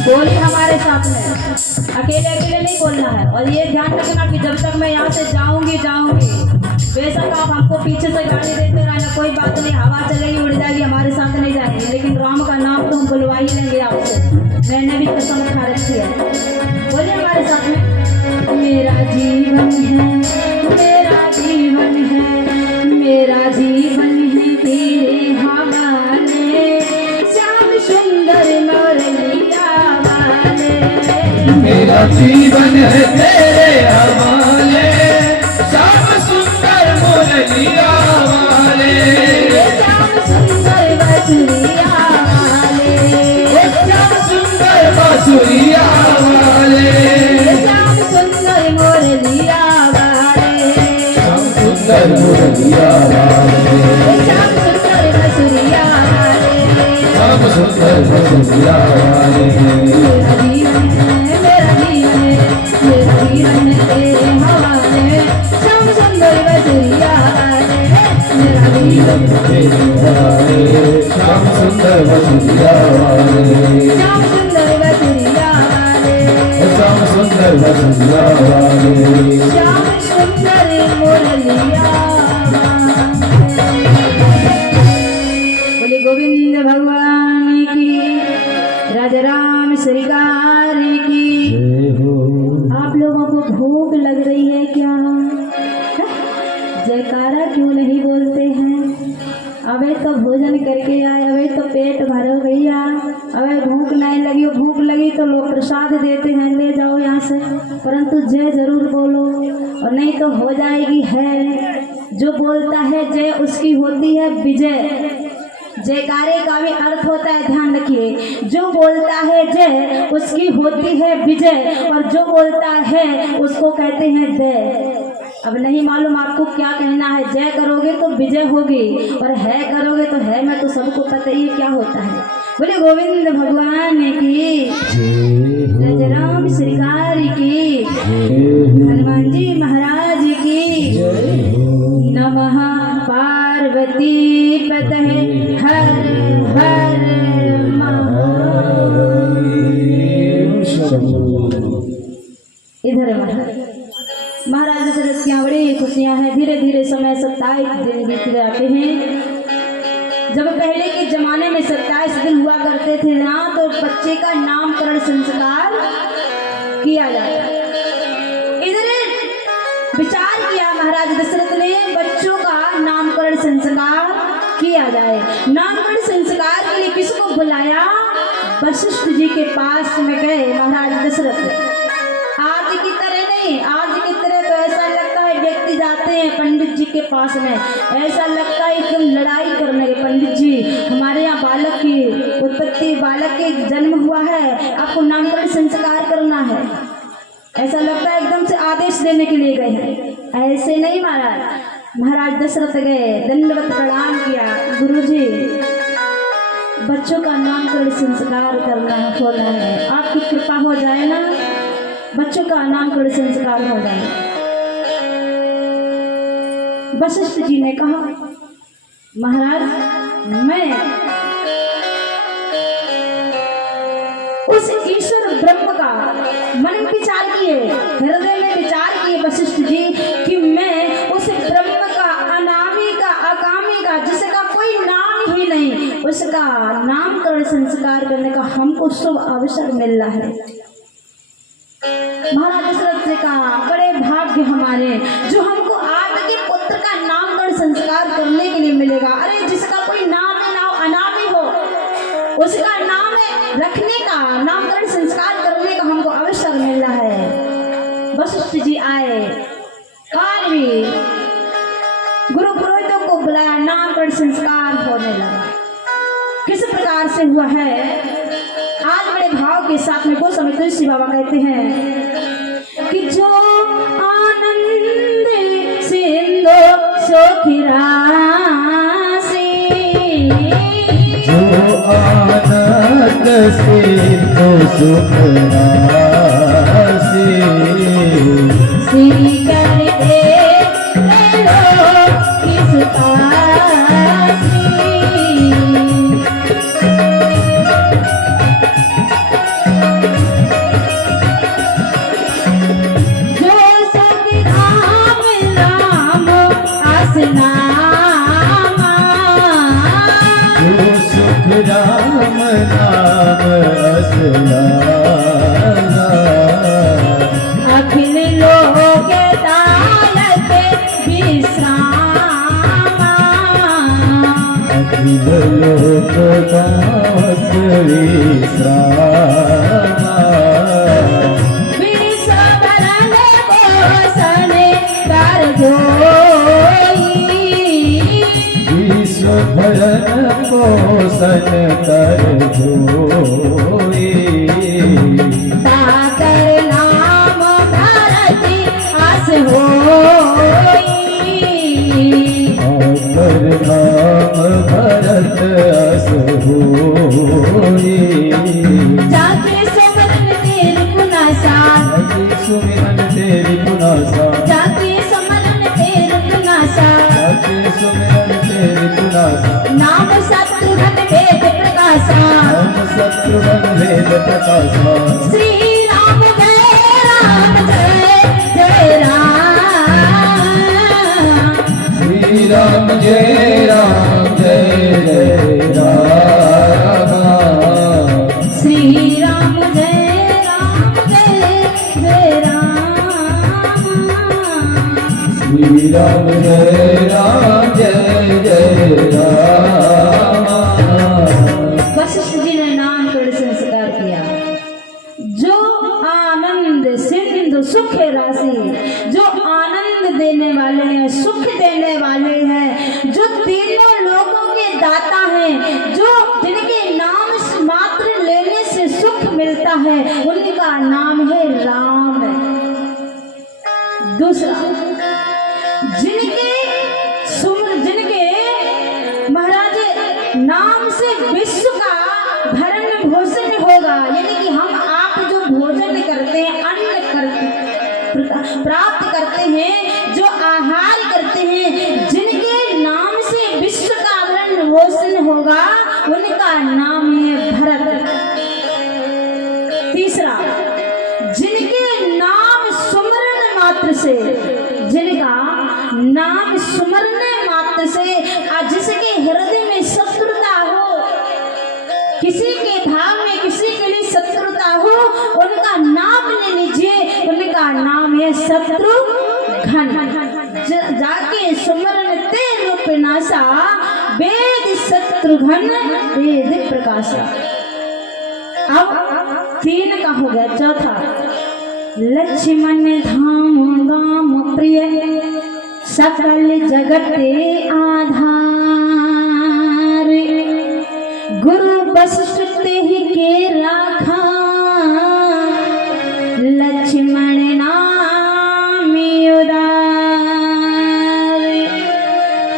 बोले हमारे साथ में, अकेले अकेले नहीं बोलना है। और ये ध्यान रखना कि जब तक मैं यहाँ से जाऊंगी बेशक आप हमको पीछे से गाली देते रहना, कोई बात नहीं, हवा चलेगी उड़ जाएगी, हमारे साथ नहीं जाएंगे, लेकिन राम का नाम तो हम बुलवा ही लेंगे आपसे। मैंने भी कसम खा रखी है। बोले हमारे साथ में, मेरा जीवन है, मेरा जीवन है, मेरा जीवन है तेरे हवाले, श्याम सुंदर मुरलिया वाले। मेरा जीवन है तेरे हवाले श्याम सुंदर मुरलिया वाले। श्याम सुंदर बसुरिया वाले, श्याम सुंदर बसुरिया वाले। श्याम सुंदर मुरलिया वाले, श्याम सुंदर मुरलिया वाले। श्याम सुंदर बसुरिया वाले। श्याम सुंदर बसुरिया वाले। मेरा जीवन है, मेरा जीवन है, मेरा जीवन है तेरे हवाले, श्याम सुंदर बसुरिया वाले। मेरा जीवन है, तेरे हवाले श्याम सुंदर बसुरिया वाले। श्याम सुंदर बसुरिया वाले, श्याम सुंदर बसुरिया वाले। श्याम सुंदर मुरलिया वाले। बोले गोविंद भगवान की, राजा राम सरकार की। जय हो। आप लोगों को भूख लग रही है क्या? जयकारा क्यों नहीं बोलते हैं? अबे तो भोजन करके आए, अबे तो पेट भरो भैया, अबे भूख नहीं लगी, भूख लगी तो लोग प्रसाद देते हैं, ले जाओ यहाँ से, परंतु जय जरूर बोलो, और नहीं तो हो जाएगी है। जो बोलता है जय उसकी होती है विजय। जयकारे का भी अर्थ होता है, ध्यान रखिए, जो बोलता है जय उसकी होती है विजय, और जो बोलता है उसको कहते हैं जय। अब नहीं मालूम आपको क्या कहना है। जय करोगे तो विजय होगी और है करोगे तो है में तो सबको पता ही है क्या होता है। बोले गोविंद भगवान की जय, जय राम श्रीकार की, हनुमान जी महाराज की नमः। पार्वती पतये हर हर महादेव। इधर महाराज दशरथ की बड़ी खुशियां हैं। धीरे धीरे समय 27 दिन बीत जाते हैं। जब पहले के जमाने में 27 दिन हुआ करते थे ना, तो बच्चे का नामकरण संस्कार किया जाता। इधर विचार किया महाराज दशरथ ने, बच्चों का नामकरण संस्कार किया जाए। नामकरण संस्कार के लिए किसको बुलाया? वशिष्ठ जी के पास में गए महाराज दशरथ। आज की तरह नहीं, आज की तरह तो ऐसा लगता है व्यक्ति जाते हैं पंडित जी के पास में, ऐसा लगता है एकदम लड़ाई करने के, पंडित जी हमारे यहाँ बालक की उत्पत्ति, बालक के जन्म हुआ है, आपको नामकरण संस्कार करना है, ऐसा लगता है एकदम से आदेश देने के लिए गए हैं। ऐसे नहीं महाराज दशरथ गए, दंडवत प्रणाम किया। गुरुजी बच्चों का नामकरण संस्कार करना होना है, आपकी कृपा हो जाए ना, बच्चों का नामकरण संस्कार हो जाए। वशिष्ठ जी ने कहा महाराज मैं उस ईश्वर ब्रह्म का मन में विचार किए, हृदय में विचार किए वशिष्ठ जी कि मैं उस ब्रह्म का, अनामी का, अकामी का, जिसका कोई नाम ही नहीं, उसका नामकरण संस्कार करने का हमको शुभ अवसर मिल रहा है। महाराज दशरथ ने कहा बड़े भाग्य हमारे जो हमको आपके पुत्र का नामकरण संस्कार करने के लिए मिलेगा। अरे जिसका कोई नाम है, नाम अनामी हो, उसका नाम रखने का, नामकरण संस्कार करने का हमको अवसर मिल रहा है। वशिष्ठ जी आए, काल भी गुरु पुरोहितों को बुलाया, नामकरण संस्कार होने लगा। किस प्रकार से हुआ है आज बड़े भाव के साथ में गोस्वामी तुलसी बाबा कहते हैं कि जो आनंद सिंधु सोखिरासी, जो आनंद सिंधु सुखरासी, श्री करते लो किसकासी, जो सुख राम राम आसनामा, जो सुख राम नाम असलाना, अखिल लोक दायक विश्रामा, अखिल लोक दायक विश्रामा, विश्व भरण पोषण कर जोई, विश्व भरण पोषण कर जोई, ताकर नाम भरत आस होई, आकर नाम भरत अस होई, जाके सुमरन तेरी पुनासा, जाके सुमिरन तेरी पुनासा, जाके सुमरन तेरी पुनासा, जाके सुमिरन तेरी पुनासा, नाम शत्रुघ्न वेद प्रकाशा, नाम शत्रुघ्न वेद प्रकाशा, श्री राम जय राम, श्री राम जय राम जय राम, श्री राम जय राम, श्री राम जय राम जय राम। वशिष्ठ जी ने नामकरण संस्कार किया। जो आनंद सिंधु सुख राशि, जो आनंद देने वाले हैं, सुख देने वाले हैं, जो तीनों लोगों के दाता हैं, जो जिनके नाम मात्र लेने से सुख मिलता है, उनका नाम है राम। दूसरा विश्व का भरण भोजन होगा, यानी कि हम आप जो भोजन करते हैं, प्राप्त करते हैं, जो आहार करते हैं, जिनके नाम से विश्व का भरण भोजन होगा, उनका नाम है भरत। तीसरा, जिनके नाम सुमरण मात्र से, जिनका नाम सुमरने मात्र से, जिसके हृदय में शत्रुता हो, किसी के भाव में किसी के लिए शत्रुता हो, उनका नाम ले लीजिए, उनका नाम है शत्रुघ्न। जाके सुमरन ते रूप नासा, वेद शत्रुघ्न वेद प्रकाशा। अब 3 का हो गया। चौथा, लक्ष्मण धाम राम प्रिय, सकल जगते आधार, गुरु वशिष्ठ तेहि के राखा, लक्ष्मण नाम उदार।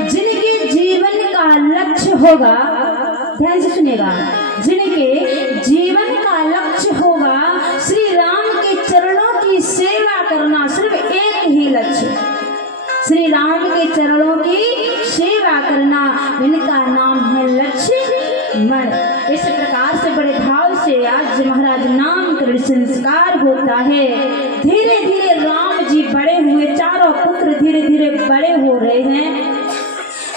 जिनके जीवन का लक्ष्य होगा, ध्यान से सुनेगा, जिनके जीवन का लक्ष्य होगा श्री राम के चरणों की सेवा करना, सिर्फ एक ही लक्ष्य, श्री राम के चरणों की सेवा करना, इनका नाम है लक्ष्मण। इस प्रकार से बड़े भाव से आज महाराज नामकरण संस्कार होता है। धीरे धीरे राम जी बड़े हुए, चारों पुत्र धीरे धीरे बड़े हो रहे हैं।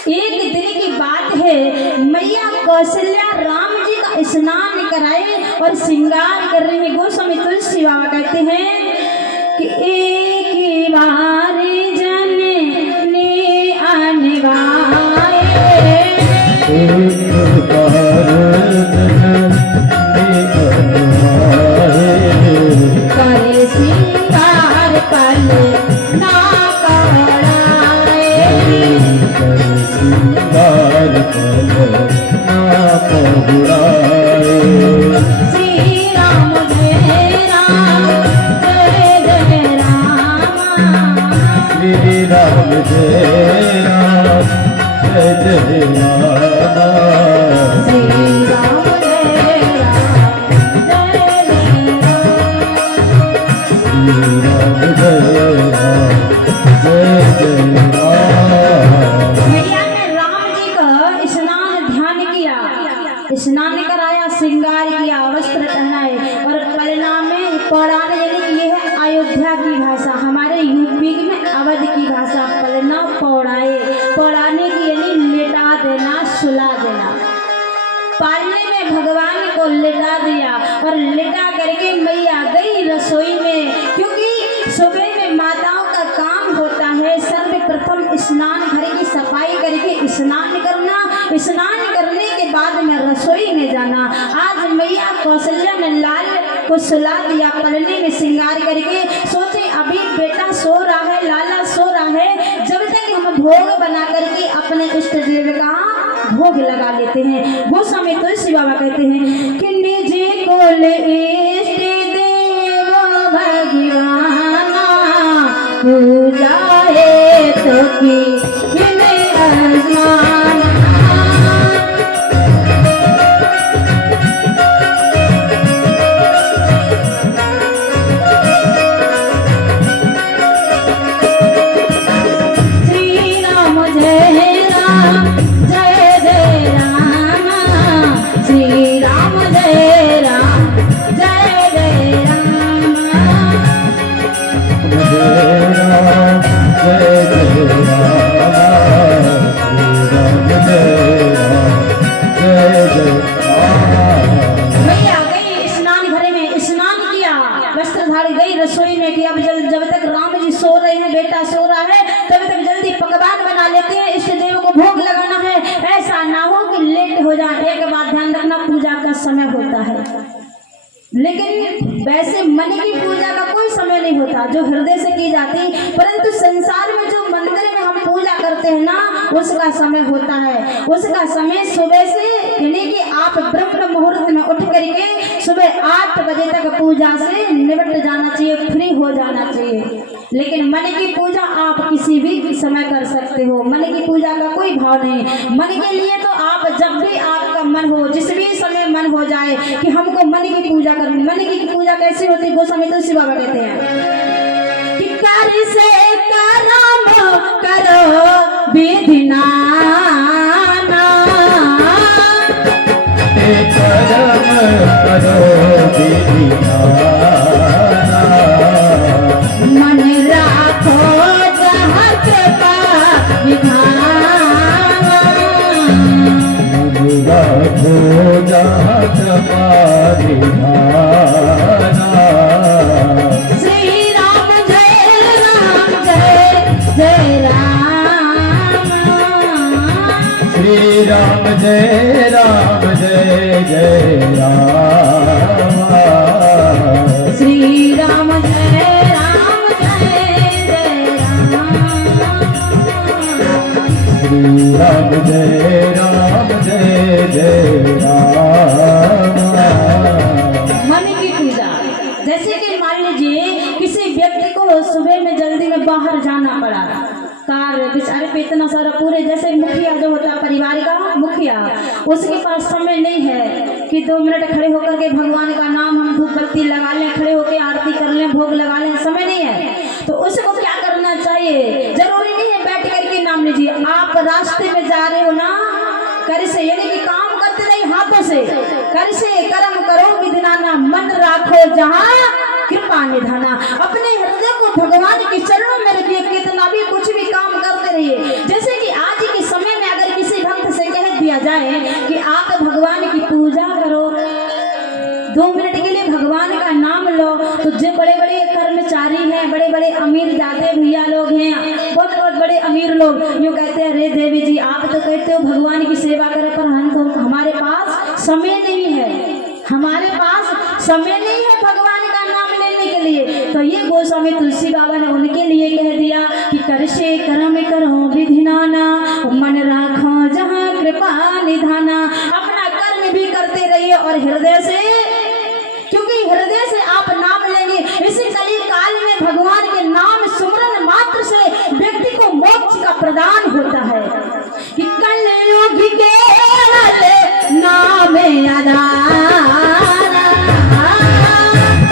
एक दिन की बात है, मैया कौशल्या राम जी का स्नान कराए और श्रृंगार कर रहे हैं। गोस्वामी तुलसी बाबा कहते हैं कि एक बार जननी अनवाए, करे श्रृंगार पल ना कौड़ाए, श्री राम जय राम जय जय राम, श्री राम जय राम जय जय राम, श्री राम जय राम जय जय राम, श्री राम जय राम जय जय राम। मैया ने राम जी का स्नान ध्यान किया, स्नान कराया, श्रृंगार किया, वस्त्र पहनाए और परिणाम में पौराण, यानी कि ये है अयोध्या की भाषा, हमारे यूपी में अवध की भाषा, पलना पौड़ाए, पौड़ाने की यानी लेटा देना, सुला देना। पालने में भगवान को लेटा दिया और लेटा करके मैया गई रसोई में, क्योंकि सुबह में माताओं का काम होता है सर्वप्रथम स्नान घर की सफाई करके स्नान करना, स्नान करने के बाद में रसोई में जाना। आज मैया कौशल्या ने लाल को सुला दिया, पलने में श्रृंगार करके, सोचे अभी बेटा सो रहा है, लाला सो रहा है, जब तक हम भोग बना करके अपने इष्ट देव का भोग लगा लेते हैं। गोस्वामी तुलसी बाबा कहते हैं कि निजे कोल इष्ट देव भगवाना, पूजा है तो की विनय आसमान। श्री राम जय राम जय जय राम, श्री राम जय राम जय जय राम, जय राम जय जय राम, श्री राम जय राम जय जय राम। मैया गई स्नान घरे में, स्नान किया, वस्त्र धारी गई रसोई में कि अब जब तक राम जी सो रहे हैं, बेटा सो रहा है, तब तक जल्दी पकवान बना लेते हैं, इष्ट देव को भोग लगाना है, ऐसा ना हो कि लेट हो जाए। एक बात ध्यान रखना, पूजा का समय होता है, लेकिन वैसे मन की पूजा का कोई समय नहीं होता जो हृदय से की जाती, परंतु संसार में जो मंदिर में हम पूजा करते हैं ना, उसका समय होता है। उसका समय सुबह से, यानी कि आप ब्रह्म मुहूर्त में उठ करके सुबह 8 बजे तक पूजा से निपट जाना चाहिए, फ्री हो जाना चाहिए। लेकिन मन की पूजा आप किसी भी समय कर सकते हो, मन की पूजा का कोई भाव नहीं। मन के लिए तो आप जब भी आपका मन हो, जिस भी समय मन हो जाए कि हमको मन की पूजा करनी। मन की पूजा कैसे होती है? गोस्वामी तुलसी बाबा कहते हैं कि कार्य से कर्म करो विधिना कर्म करो विधिना मन राखो जहाँ कृपा विधान। राखो जहाँ कृपा विधाना। श्री राम जय जय राम। श्री राम जय जय राम। श्री राम जय जय राम। श्री राम जय राम। मन की पूजा, जैसे कि मान लीजिए किसी व्यक्ति को सुबह में जल्दी में बाहर जाना पड़ा, कार बेचारे पे इतना सारा पूरे, जैसे मुखिया जो होता है परिवार का मुखिया, उसके पास समय नहीं है कि 2 मिनट खड़े होकर के भगवान का नाम हम धूप बत्ती लगा लें, खड़े होकर आरती कर लें, भोग लगा लें, समय नहीं है। तो उसको क्या करना चाहिए? जरूरी नहीं है बैठ करके नाम लीजिए, आप रास्ते में जा रहे हो ना, कर से यानी कि काम करते रहिए हाथों से, कर से कर्म करो विधिनाना, मन राखो जहाँ कृपा निधाना। अपने हृदय को भगवान के चरणों में रखिए, कितना भी कुछ भी काम करते रहिए। जैसे कि आज के समय में अगर किसी भक्त से कह दिया जाए कि आप भगवान की पूजा करो, 2 मिनट के लिए भगवान का नाम लो, तो जो बड़े बड़े कर्मचारी हैं, बड़े बड़े अमीर दादे भैया लोग हैं, बहुत बहुत बड़े अमीर लोग यूँ कहते हैं, अरे देवी जी आप तो कहते हो भगवान की सेवा करें, पर हम तो हमारे पास समय नहीं है, हमारे पास समय नहीं है भगवान का नाम लेने के लिए। तो ये गोस्वामी तुलसी बाबा ने उनके लिए कह दिया कि कर से कर्म करो विधिनाना, मन राखो जहाँ कृपा निधाना। अपना कर्म भी करते रहिए और हृदय से, क्योंकि हृदय से आप नाम लेंगे। इसी कली काल में भगवान के नाम सुमरन मात्र से व्यक्ति को मोक्ष का प्रदान होता है कि कलयुग के नाम आधार।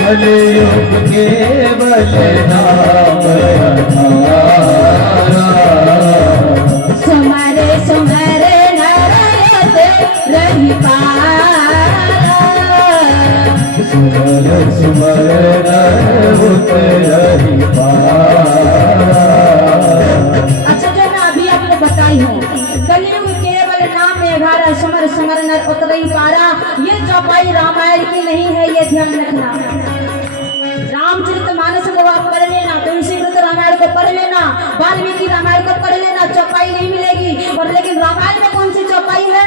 कलयुग केवल नाम आधारा। सुमरे सुमरे नरयत रही पारा। सुमर सुमर नरयुत रही पारा। अच्छा, जो मैं अभी आपको बताई हूँ, कलयुग केवल नाम में 11 सुमर सुमर नर उतर ही पारा, ये चौपाई रामायण की नहीं है, ये ध्यान रखना। रामचरितमानस को आप पढ़ लेना, तुलसीकृत रामायण को पढ़ लेना, वाल्मीकि रामायण को पढ़ लेना, चौपाई नहीं मिलेगी। और लेकिन रामायण में कौन सी चौपाई है?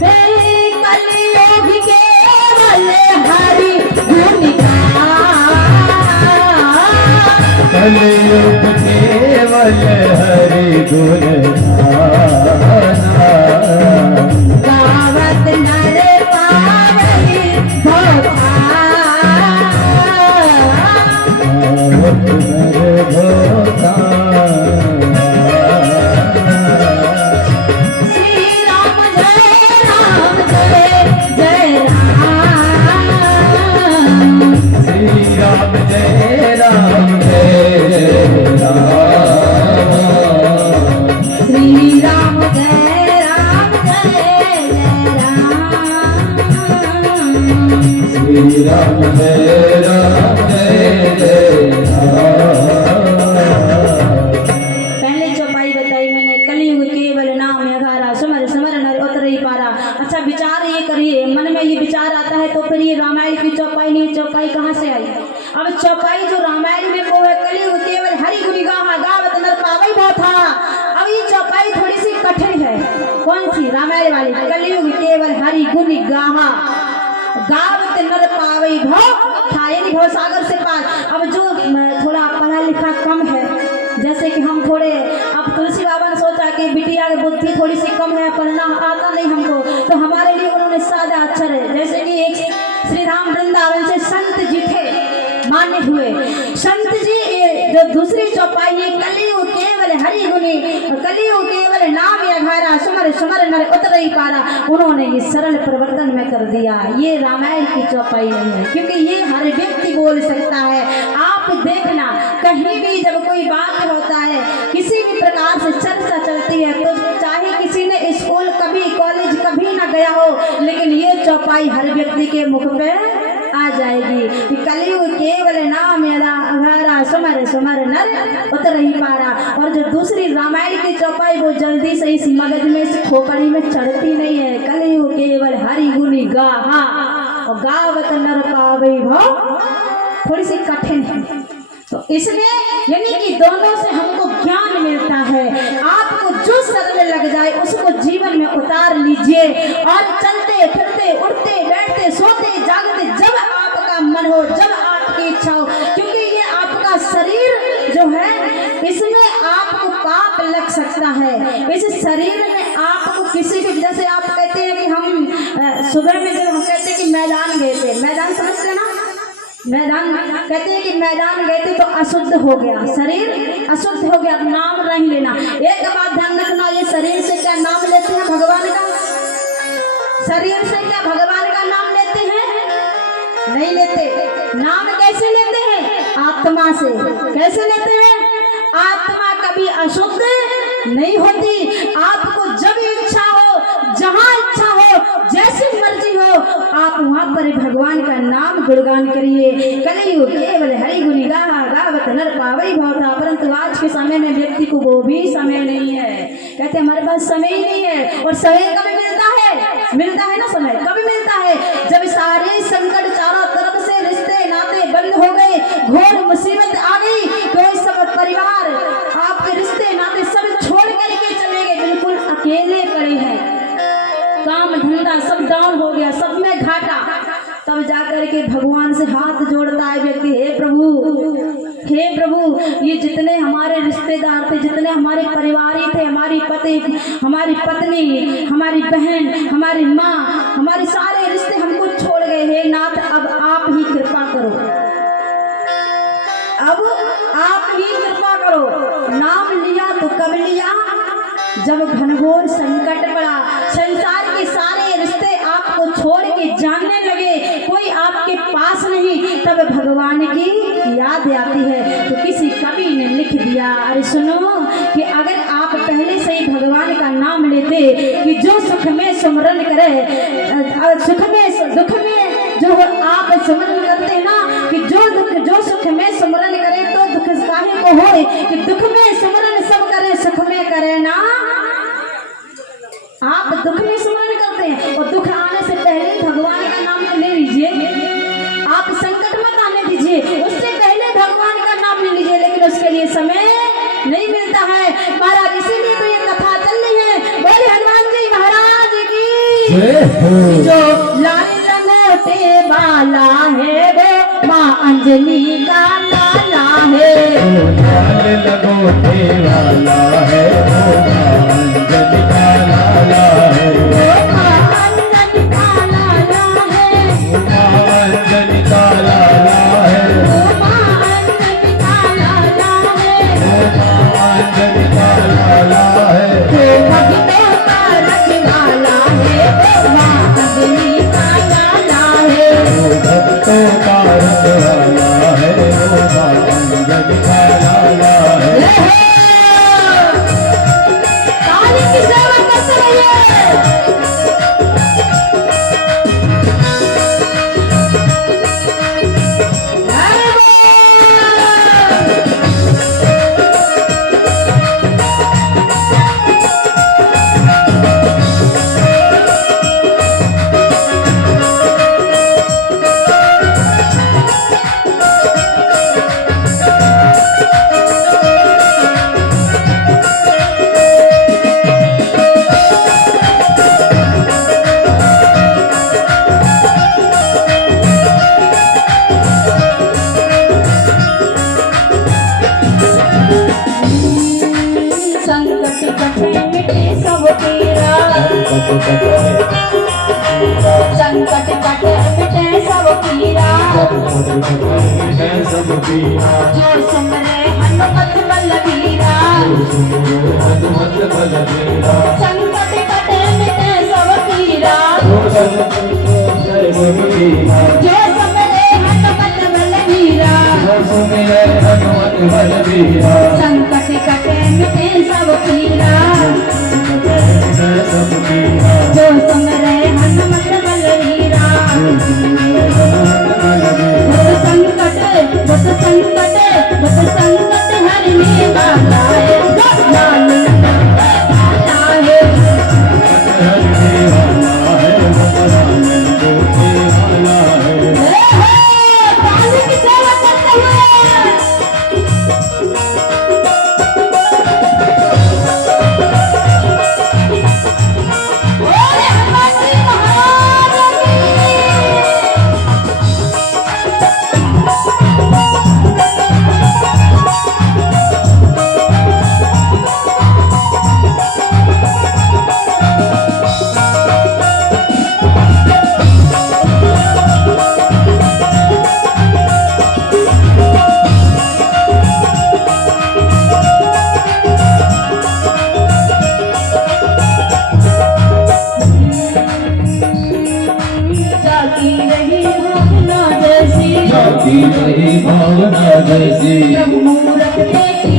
कलयुग केवल हरि गुण गाना। कलयुग केवल हरि गुण गाना। गावत नर पावई भोपाल। गावत नर भोपाल। श्री राम जय जय राम। श्री राम जय राम। श्री राम जय राम। श्री राम जय राम जय राम। पहले चौपाई बताई मैंने, कलयुग केवल नाम अघारा, सुमर सुमर नर उतरहि पारा। अच्छा, विचार ये करिए, मन में ये विचार आता है तो फिर ये रामायण की चौपाई नहीं, चौपाई कहाँ से आई? अब चौपाई जो रामायण में वो है, कलयुग केवल हरि गुण गाहा, गावत नर पावई भव था। अब ये चौपाई थोड़ी सी कठिन है। कौन सी? रामायण वाली। कलयुग केवल हरि गुण गाहा, गावत नर पावई भव था, यानी भव सागर से पार। अब जो थोड़ा पढ़ा लिखा कम है, जैसे कि हम थोड़े, अब तुलसी बाबा ने सोचा कि बिटिया की बुद्धि थोड़ी सी कम है, पढ़ना आता नहीं हमको, तो हमारे लिए उन्होंने सादा अक्षर है। जैसे कि एक श्री राम वृंदावन से संत जी थे, मान्य हुए संत जी, जो दूसरी चौपाई है, कलयुग केवल हरि गुणी, कलयुग केवल नाम अघारा, सुमर सुमर नर उतर ही पारा, उन्होंने ये सरल परिवर्तन में कर दिया। ये रामायण की चौपाई नहीं है, क्योंकि ये हर व्यक्ति बोल सकता है। आप देखना कहीं भी जब कोई बात होता है, किसी भी प्रकार से चर्चा चलती है, तो चाहे किसी ने स्कूल कभी कॉलेज कभी ना गया हो, लेकिन ये चौपाई हर व्यक्ति के मुख पे आ जाएगी कि कलयुग केवल नाम आधारा, सुमर सुमर नर उतर ही पारा। और जो दूसरी रामायण की चौपाई वो जल्दी से इस मगज में इस खोपड़ी में चढ़ती नहीं है। कलयुग केवल हरि गुनी गाहा और गावत नर पावई भव, थोड़ी सी कठिन है। तो इसमें यानी कि दोनों से हमको ज्ञान मिलता है। आपको जो सरल लग जाए उसको जीवन में उतार लीजिए और चलते फिरते उठते बैठते सोते जागते जब आपका मन हो, जब आपकी इच्छा हो, क्योंकि ये आपका शरीर जो है इसमें आपको पाप लग सकता है। इस शरीर में आपको किसी भी, जैसे आप कहते हैं कि हम सुबह में जब हम कहते हैं कि मैदान गए थे, मैदान समझते ना, मैदान कहते हैं कि मैदान गए थे तो अशुद्ध हो गया, शरीर अशुद्ध हो गया, नाम नहीं लेना। एक बात ध्यान रखना, ये शरीर से क्या नाम लेते हैं भगवान का? शरीर से क्या भगवान का नाम लेते हैं? नहीं लेते। नाम कैसे लेते हैं? आत्मा से। कैसे लेते हैं? आत्मा कभी अशुद्ध नहीं होती। आपको जब इच्छा हो, जहाँ इच्छा हो, जैसी मर्जी हो, आप वहाँ पर भगवान का नाम गुणगान करिए। कलयुग केवल हरि गुनी गाहा गावत नर पावई भव था। परंतु आज के समय में व्यक्ति को वो भी समय नहीं है। कहते हमारे पास समय ही नहीं है। और समय कभी मिलता है? मिलता है ना समय, कभी मिलता है जब सारे संकट चारों तरफ से रिश्ते नाते बंद हो गए, घोर मुसीबत आ गई, कोई सब परिवार आपके रिश्ते नाते सब छोड़ करके चले गए, बिल्कुल अकेले पड़े हैं, काम धंधा सब डाउन हो गया, सब में घाटा। तब जाकर के भगवान से हाथ जोड़ता है व्यक्ति, हे प्रभु, ये जितने हमारे रिश्तेदार थे, जितने हमारे परिवारी थे, हमारी पति, हमारी पत्नी, हमारी बहन, हमारी माँ, हमारे सारे रिश्ते हमको छोड़ गए। हे नाथ, अब आप ही कृपा करो, अब आप ही कृपा करो। नाम लिया तो कब लिया? जब घनघोर संकट पड़ा, संसार के सारे रिश्ते आपको छोड़ के जानने लगे, कोई आपके पास नहीं, तब भगवान की याद आती है। तो किसी कवि ने लिख दिया, अरे सुनो कि अगर आप पहले से ही भगवान का नाम लेते कि जो सुख में सुमरन करे, सुख में दुख में जो आप सुमरन करते हैं ना, कि जो सुख में सुमरन करे तो दुख काहे को होए, कि दुख में सुमरन सब करे, सुख में करे ना। आप दुख में सुमरन करते हैं और दुख आने से पहले भगवान का नाम ले लीजिए। आप संकट मत आने दीजिए, उससे पहले भगवान का नाम ले लीजिए, लेकिन उसके लिए समय नहीं मिलता है महाराज। इसीलिए तो ये कथा चल रही है। बोले हनुमान जी महाराज की। जो लाल लंगोटे वाला है वो माँ अंजनी का लाला है। लाल लंगोटे वाला है वो माँ अंजनी का लाला है। वो माँ अंजनी का लाला है। वो माँ अंजनी का लाला है। वो माँ अंजनी का लाला है। वो माँ अंजनी का लाला है। जो भक्तों का रखवाला है वो माँ अंजनी का लाला है। वो भक्तों का रखवाला है वो माँ अंजनी का लाला है। काली की सेवा करते रहिए। संकट कटे मिटे सब पीरा। संकट कटे मिटे सब पीरा। जो सुमरे हनुमत बलबीरा। संकट जो समरे हनुमत बलवीरा संकट कटे मिटे सब पीरा जो समरे हनुमत बलवीरा बस संकट हरने वाला है लाल वाला है पानी की सेवा करते हुए बोले हनुमान जी महाराज की। जाती रही भावना जैसी ब्रह्मूरत देखी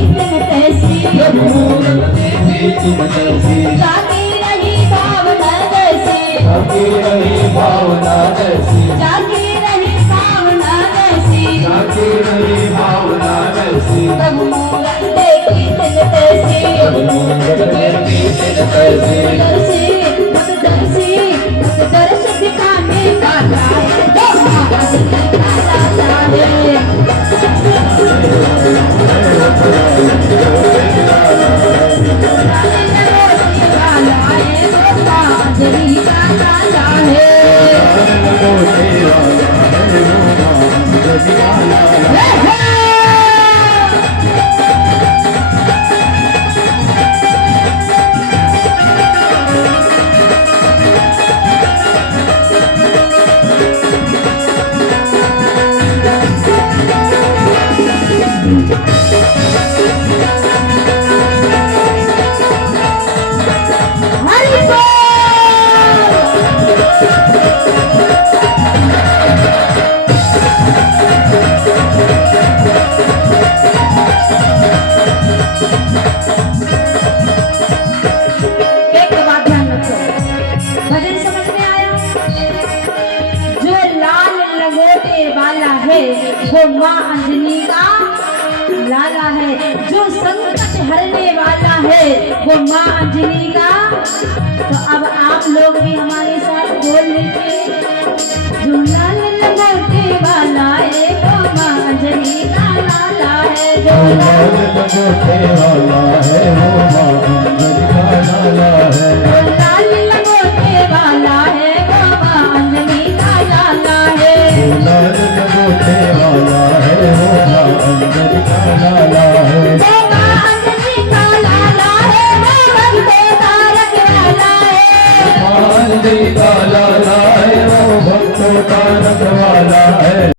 तुम तैसी जाती रही भावना जैसी जाती रही भावना जैसी ब्रह्मूरत देखी तुम तैसी दर्श दिखाने वाला है जो महाराज लाला है जरी का लाला है हरि एक बात ध्यान रखो, भजन समझ में आया? जो लाल लंगोटे वाला है वो माँ अंजनी का लाला है, जो संकट हरने वाला है वो माँ अंजनी का। तो अब आप लोग भी हमारे साथ बोल लीजिए, जो लाल लंगोटे वाला है वो माँ अंजनी का लाला है, जो लाल वाला